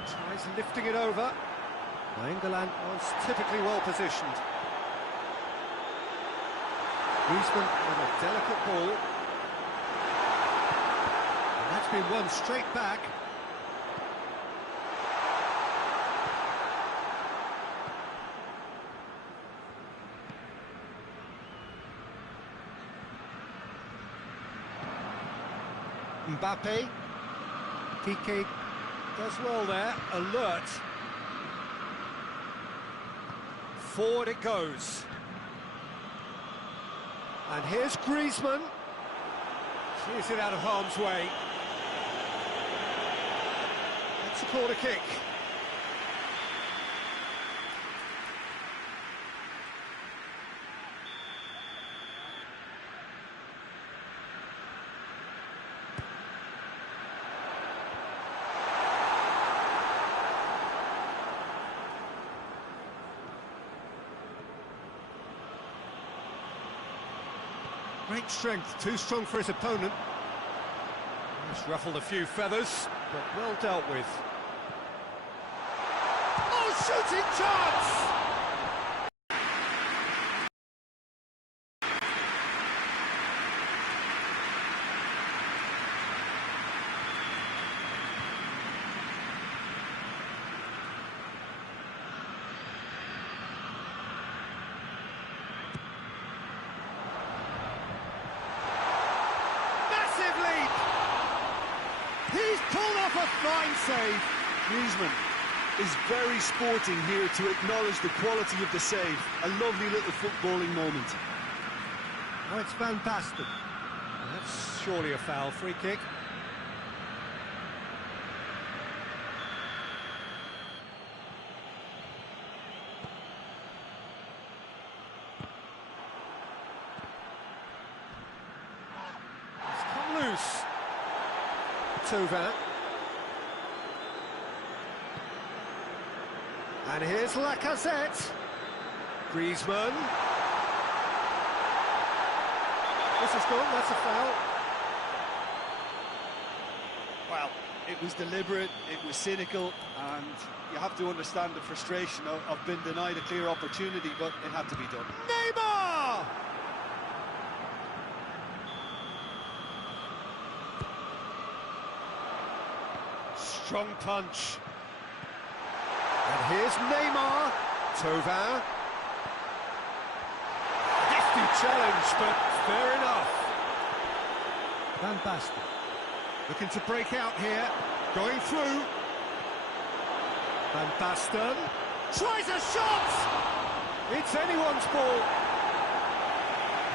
tries lifting it over. England was typically well positioned. Griezmann with a delicate ball. And that's been won straight back. Mbappe. Piqué does well there, alert. Forward it goes. And here's Griezmann. Clears it out of harm's way. It's a corner kick. Great strength, too strong for his opponent. He's ruffled a few feathers, but well dealt with. Oh, shooting chance! He's pulled off a fine save. Griezmann is very sporting here to acknowledge the quality of the save. A lovely little footballing moment. Oh, it's Van Basten. That's surely a foul. Free kick. It's come loose. Tovan. And here's Lacazette. Griezmann. This is gone, that's a foul. Well, it was deliberate, it was cynical, and you have to understand the frustration of being denied a clear opportunity, but it had to be done. Neymar! Strong punch. And here's Neymar. Tovan. Hefty challenge, but fair enough. Van Basten. Looking to break out here. Going through. Van Basten. Tries a shot! It's anyone's ball.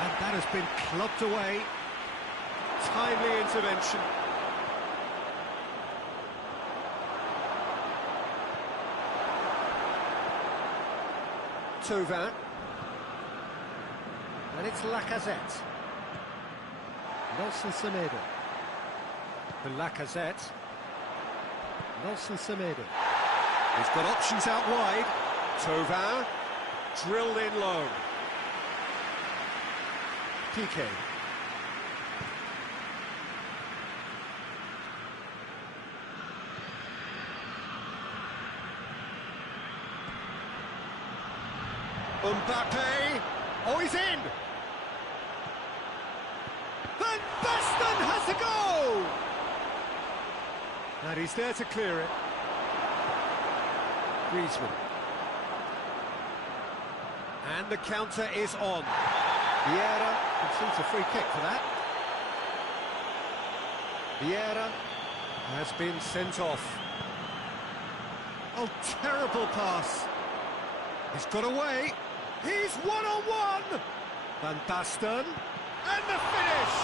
And that has been clubbed away. Timely intervention. Tovan. And it's Lacazette. Nelson Semedo. For Lacazette. Nelson Semedo. He's got options out wide. Tovin, drilled in low. Piqué. Mbappe. Oh, he's in. Van Basten has a go. And he's there to clear it. Griezmann. And the counter is on. Vieira conceives a free kick for that. Vieira has been sent off. Oh, terrible pass. He's got away. He's one-on-one. Van Basten. And the finish.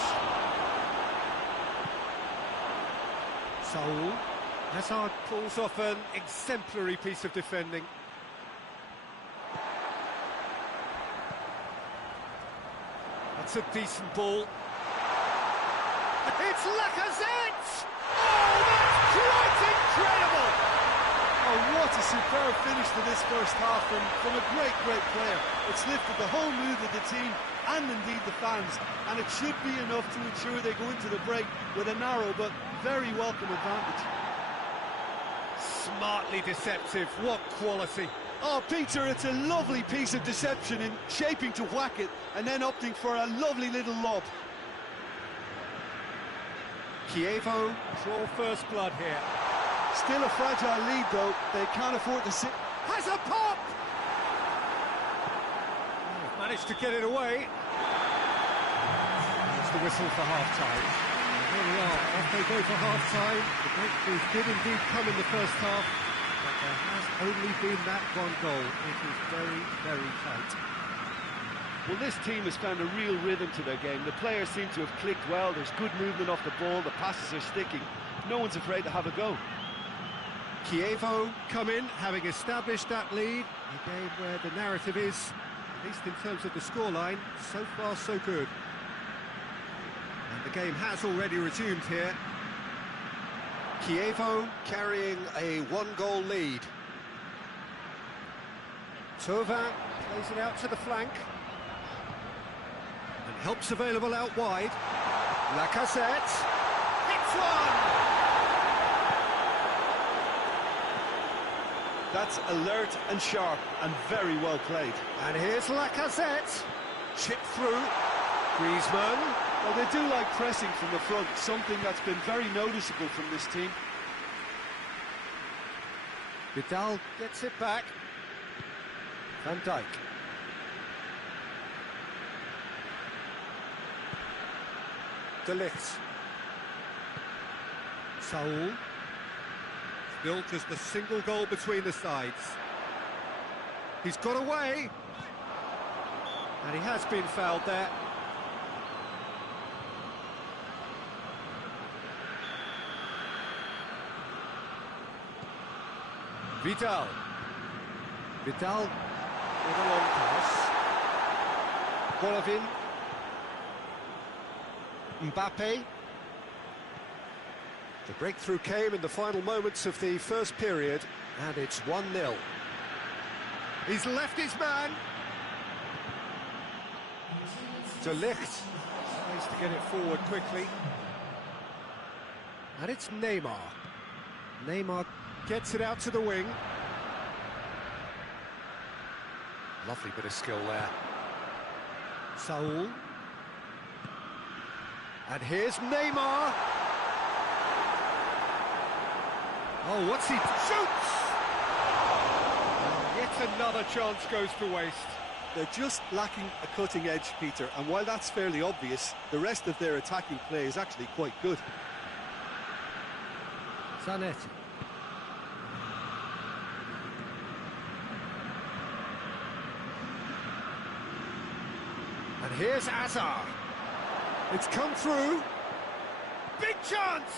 Saul. Hazard pulls off an exemplary piece of defending. That's a decent ball. It's Lacazette! Oh, that's quite incredible! Oh, what a superb finish to this first half from a great player. It's lifted the whole mood of the team and indeed the fans, and it should be enough to ensure they go into the break with a narrow but very welcome advantage. Smartly deceptive, what quality. Oh, Peter, it's a lovely piece of deception in shaping to whack it and then opting for a lovely little lob. Chievo draw first blood here. Still a fragile lead, though. They can't afford to sit. Has a pop! Managed to get it away. That's the whistle for half-time. Here we are, off they go for half-time. The breakthrough did indeed come in the first half, but there has only been that one goal. It is very tight. Well, this team has found a real rhythm to their game. The players seem to have clicked well. There's good movement off the ball. The passes are sticking. No one's afraid to have a go. Chievo come in, having established that lead. A game where the narrative is, at least in terms of the scoreline, so far so good. And the game has already resumed here. Chievo carrying a one-goal lead. Tovin plays it out to the flank. And help's available out wide. Lacazette. Hits one! That's alert and sharp and very well played. And here's Lacazette. Chip through. Griezmann. Well, they do like pressing from the front, something that's been very noticeable from this team. Vidal gets it back. Van Dijk. De Ligt. Saul. Still just a single goal between the sides. He's got away. And he has been fouled there. Vidal. Vidal with a long pass. Golovin. Mbappe. The breakthrough came in the final moments of the first period, and it's 1-0. He's left his man. De Ligt tries to get it forward quickly. And it's Neymar. Neymar gets it out to the wing. Lovely bit of skill there. Saul. And here's Neymar. Oh, what's he... Shoots! And yet another chance goes to waste. They're just lacking a cutting edge, Peter, and while that's fairly obvious, the rest of their attacking play is actually quite good. Zanetti. And here's Hazard. It's come through. Big chance!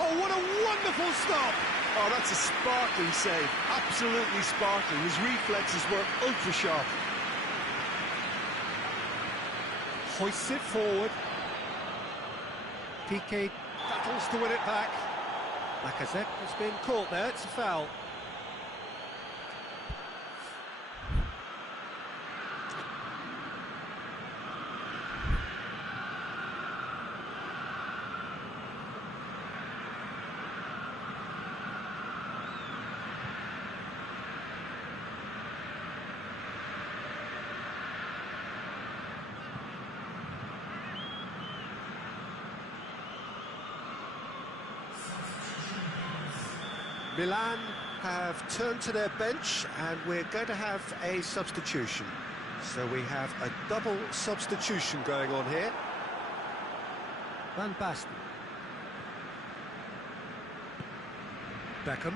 Oh, what a wonderful stop! Oh, that's a sparkling save. Absolutely sparkling. His reflexes were ultra sharp. Hoists it forward. Piqué battles to win it back. Lacazette has been caught there. It's a foul. Milan have turned to their bench, and we're going to have a substitution. So we have a double substitution going on here. Van Basten. Beckham.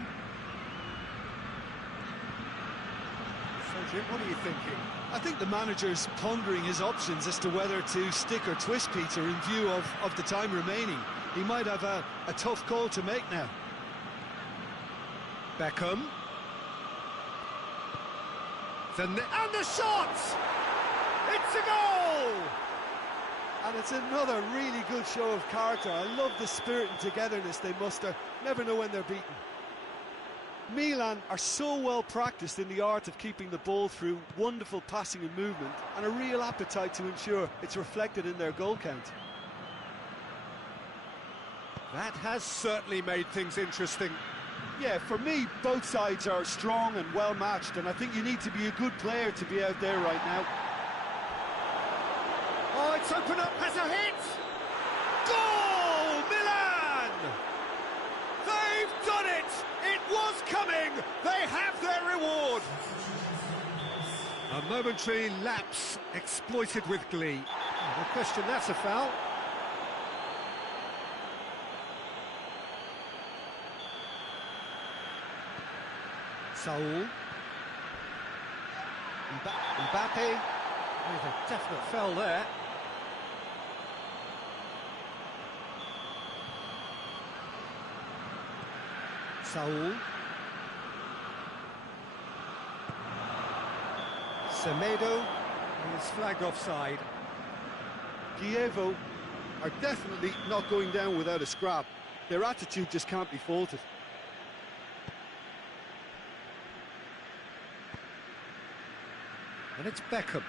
So, Jim, what are you thinking? I think the manager's pondering his options as to whether to stick or twist Peter in view of the time remaining. He might have a tough call to make now. Beckham. And the shot! It's a goal! And it's another really good show of character. I love the spirit and togetherness they muster. Never know when they're beaten. Milan are so well practiced in the art of keeping the ball through wonderful passing and movement, and a real appetite to ensure it's reflected in their goal count. That has certainly made things interesting. Yeah, for me, both sides are strong and well matched, and I think you need to be a good player to be out there right now. Oh, it's opened up, has a hit! Goal, Milan! They've done it! It was coming! They have their reward! A momentary lapse exploited with glee. No question, that's a foul. Saul. Mbappe. With a definite foul there. Saul. Semedo is flagged offside. Chievo are definitely not going down without a scrap. Their attitude just can't be faulted. And it's Beckham.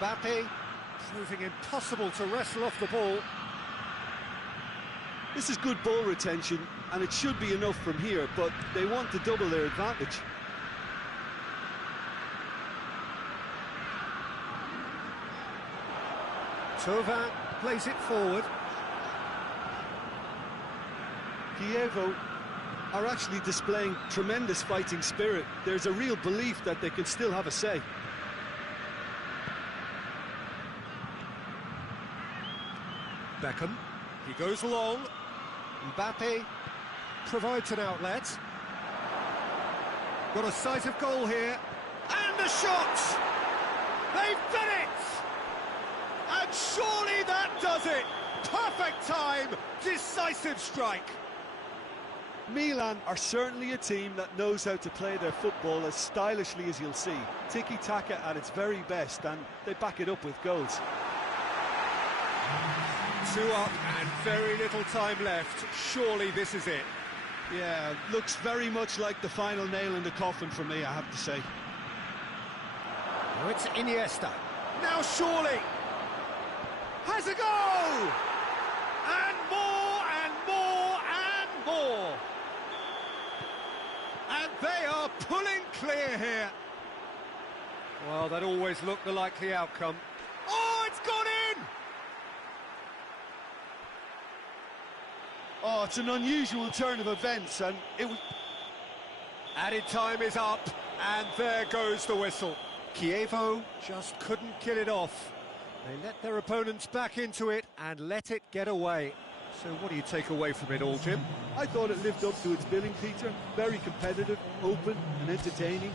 Mbappe proving impossible to wrestle off the ball. This is good ball retention, and it should be enough from here, but they want to double their advantage. Thauvin plays it forward. Chievo are actually displaying tremendous fighting spirit. There's a real belief that they can still have a say. Beckham, he goes long. Mbappe provides an outlet. Got a sight of goal here. And the shot! They've done it! And surely that does it! Perfect time, decisive strike. Milan are certainly a team that knows how to play their football as stylishly as you'll see. Tiki-taka at its very best, and they back it up with goals. 2 up and very little time left. Surely this is it. Yeah, looks very much like the final nail in the coffin for me, I have to say. Now it's Iniesta. Now surely has a go! And more and more and more. And they are pulling clear here. Well, that always looked the likely outcome. Oh, it's gone in! Oh, it's an unusual turn of events, and it was... Added time is up, and there goes the whistle. Chievo just couldn't kill it off. They let their opponents back into it and let it get away. So what do you take away from it all, Jim? I thought it lived up to its billing, Peter. Very competitive, open and entertaining.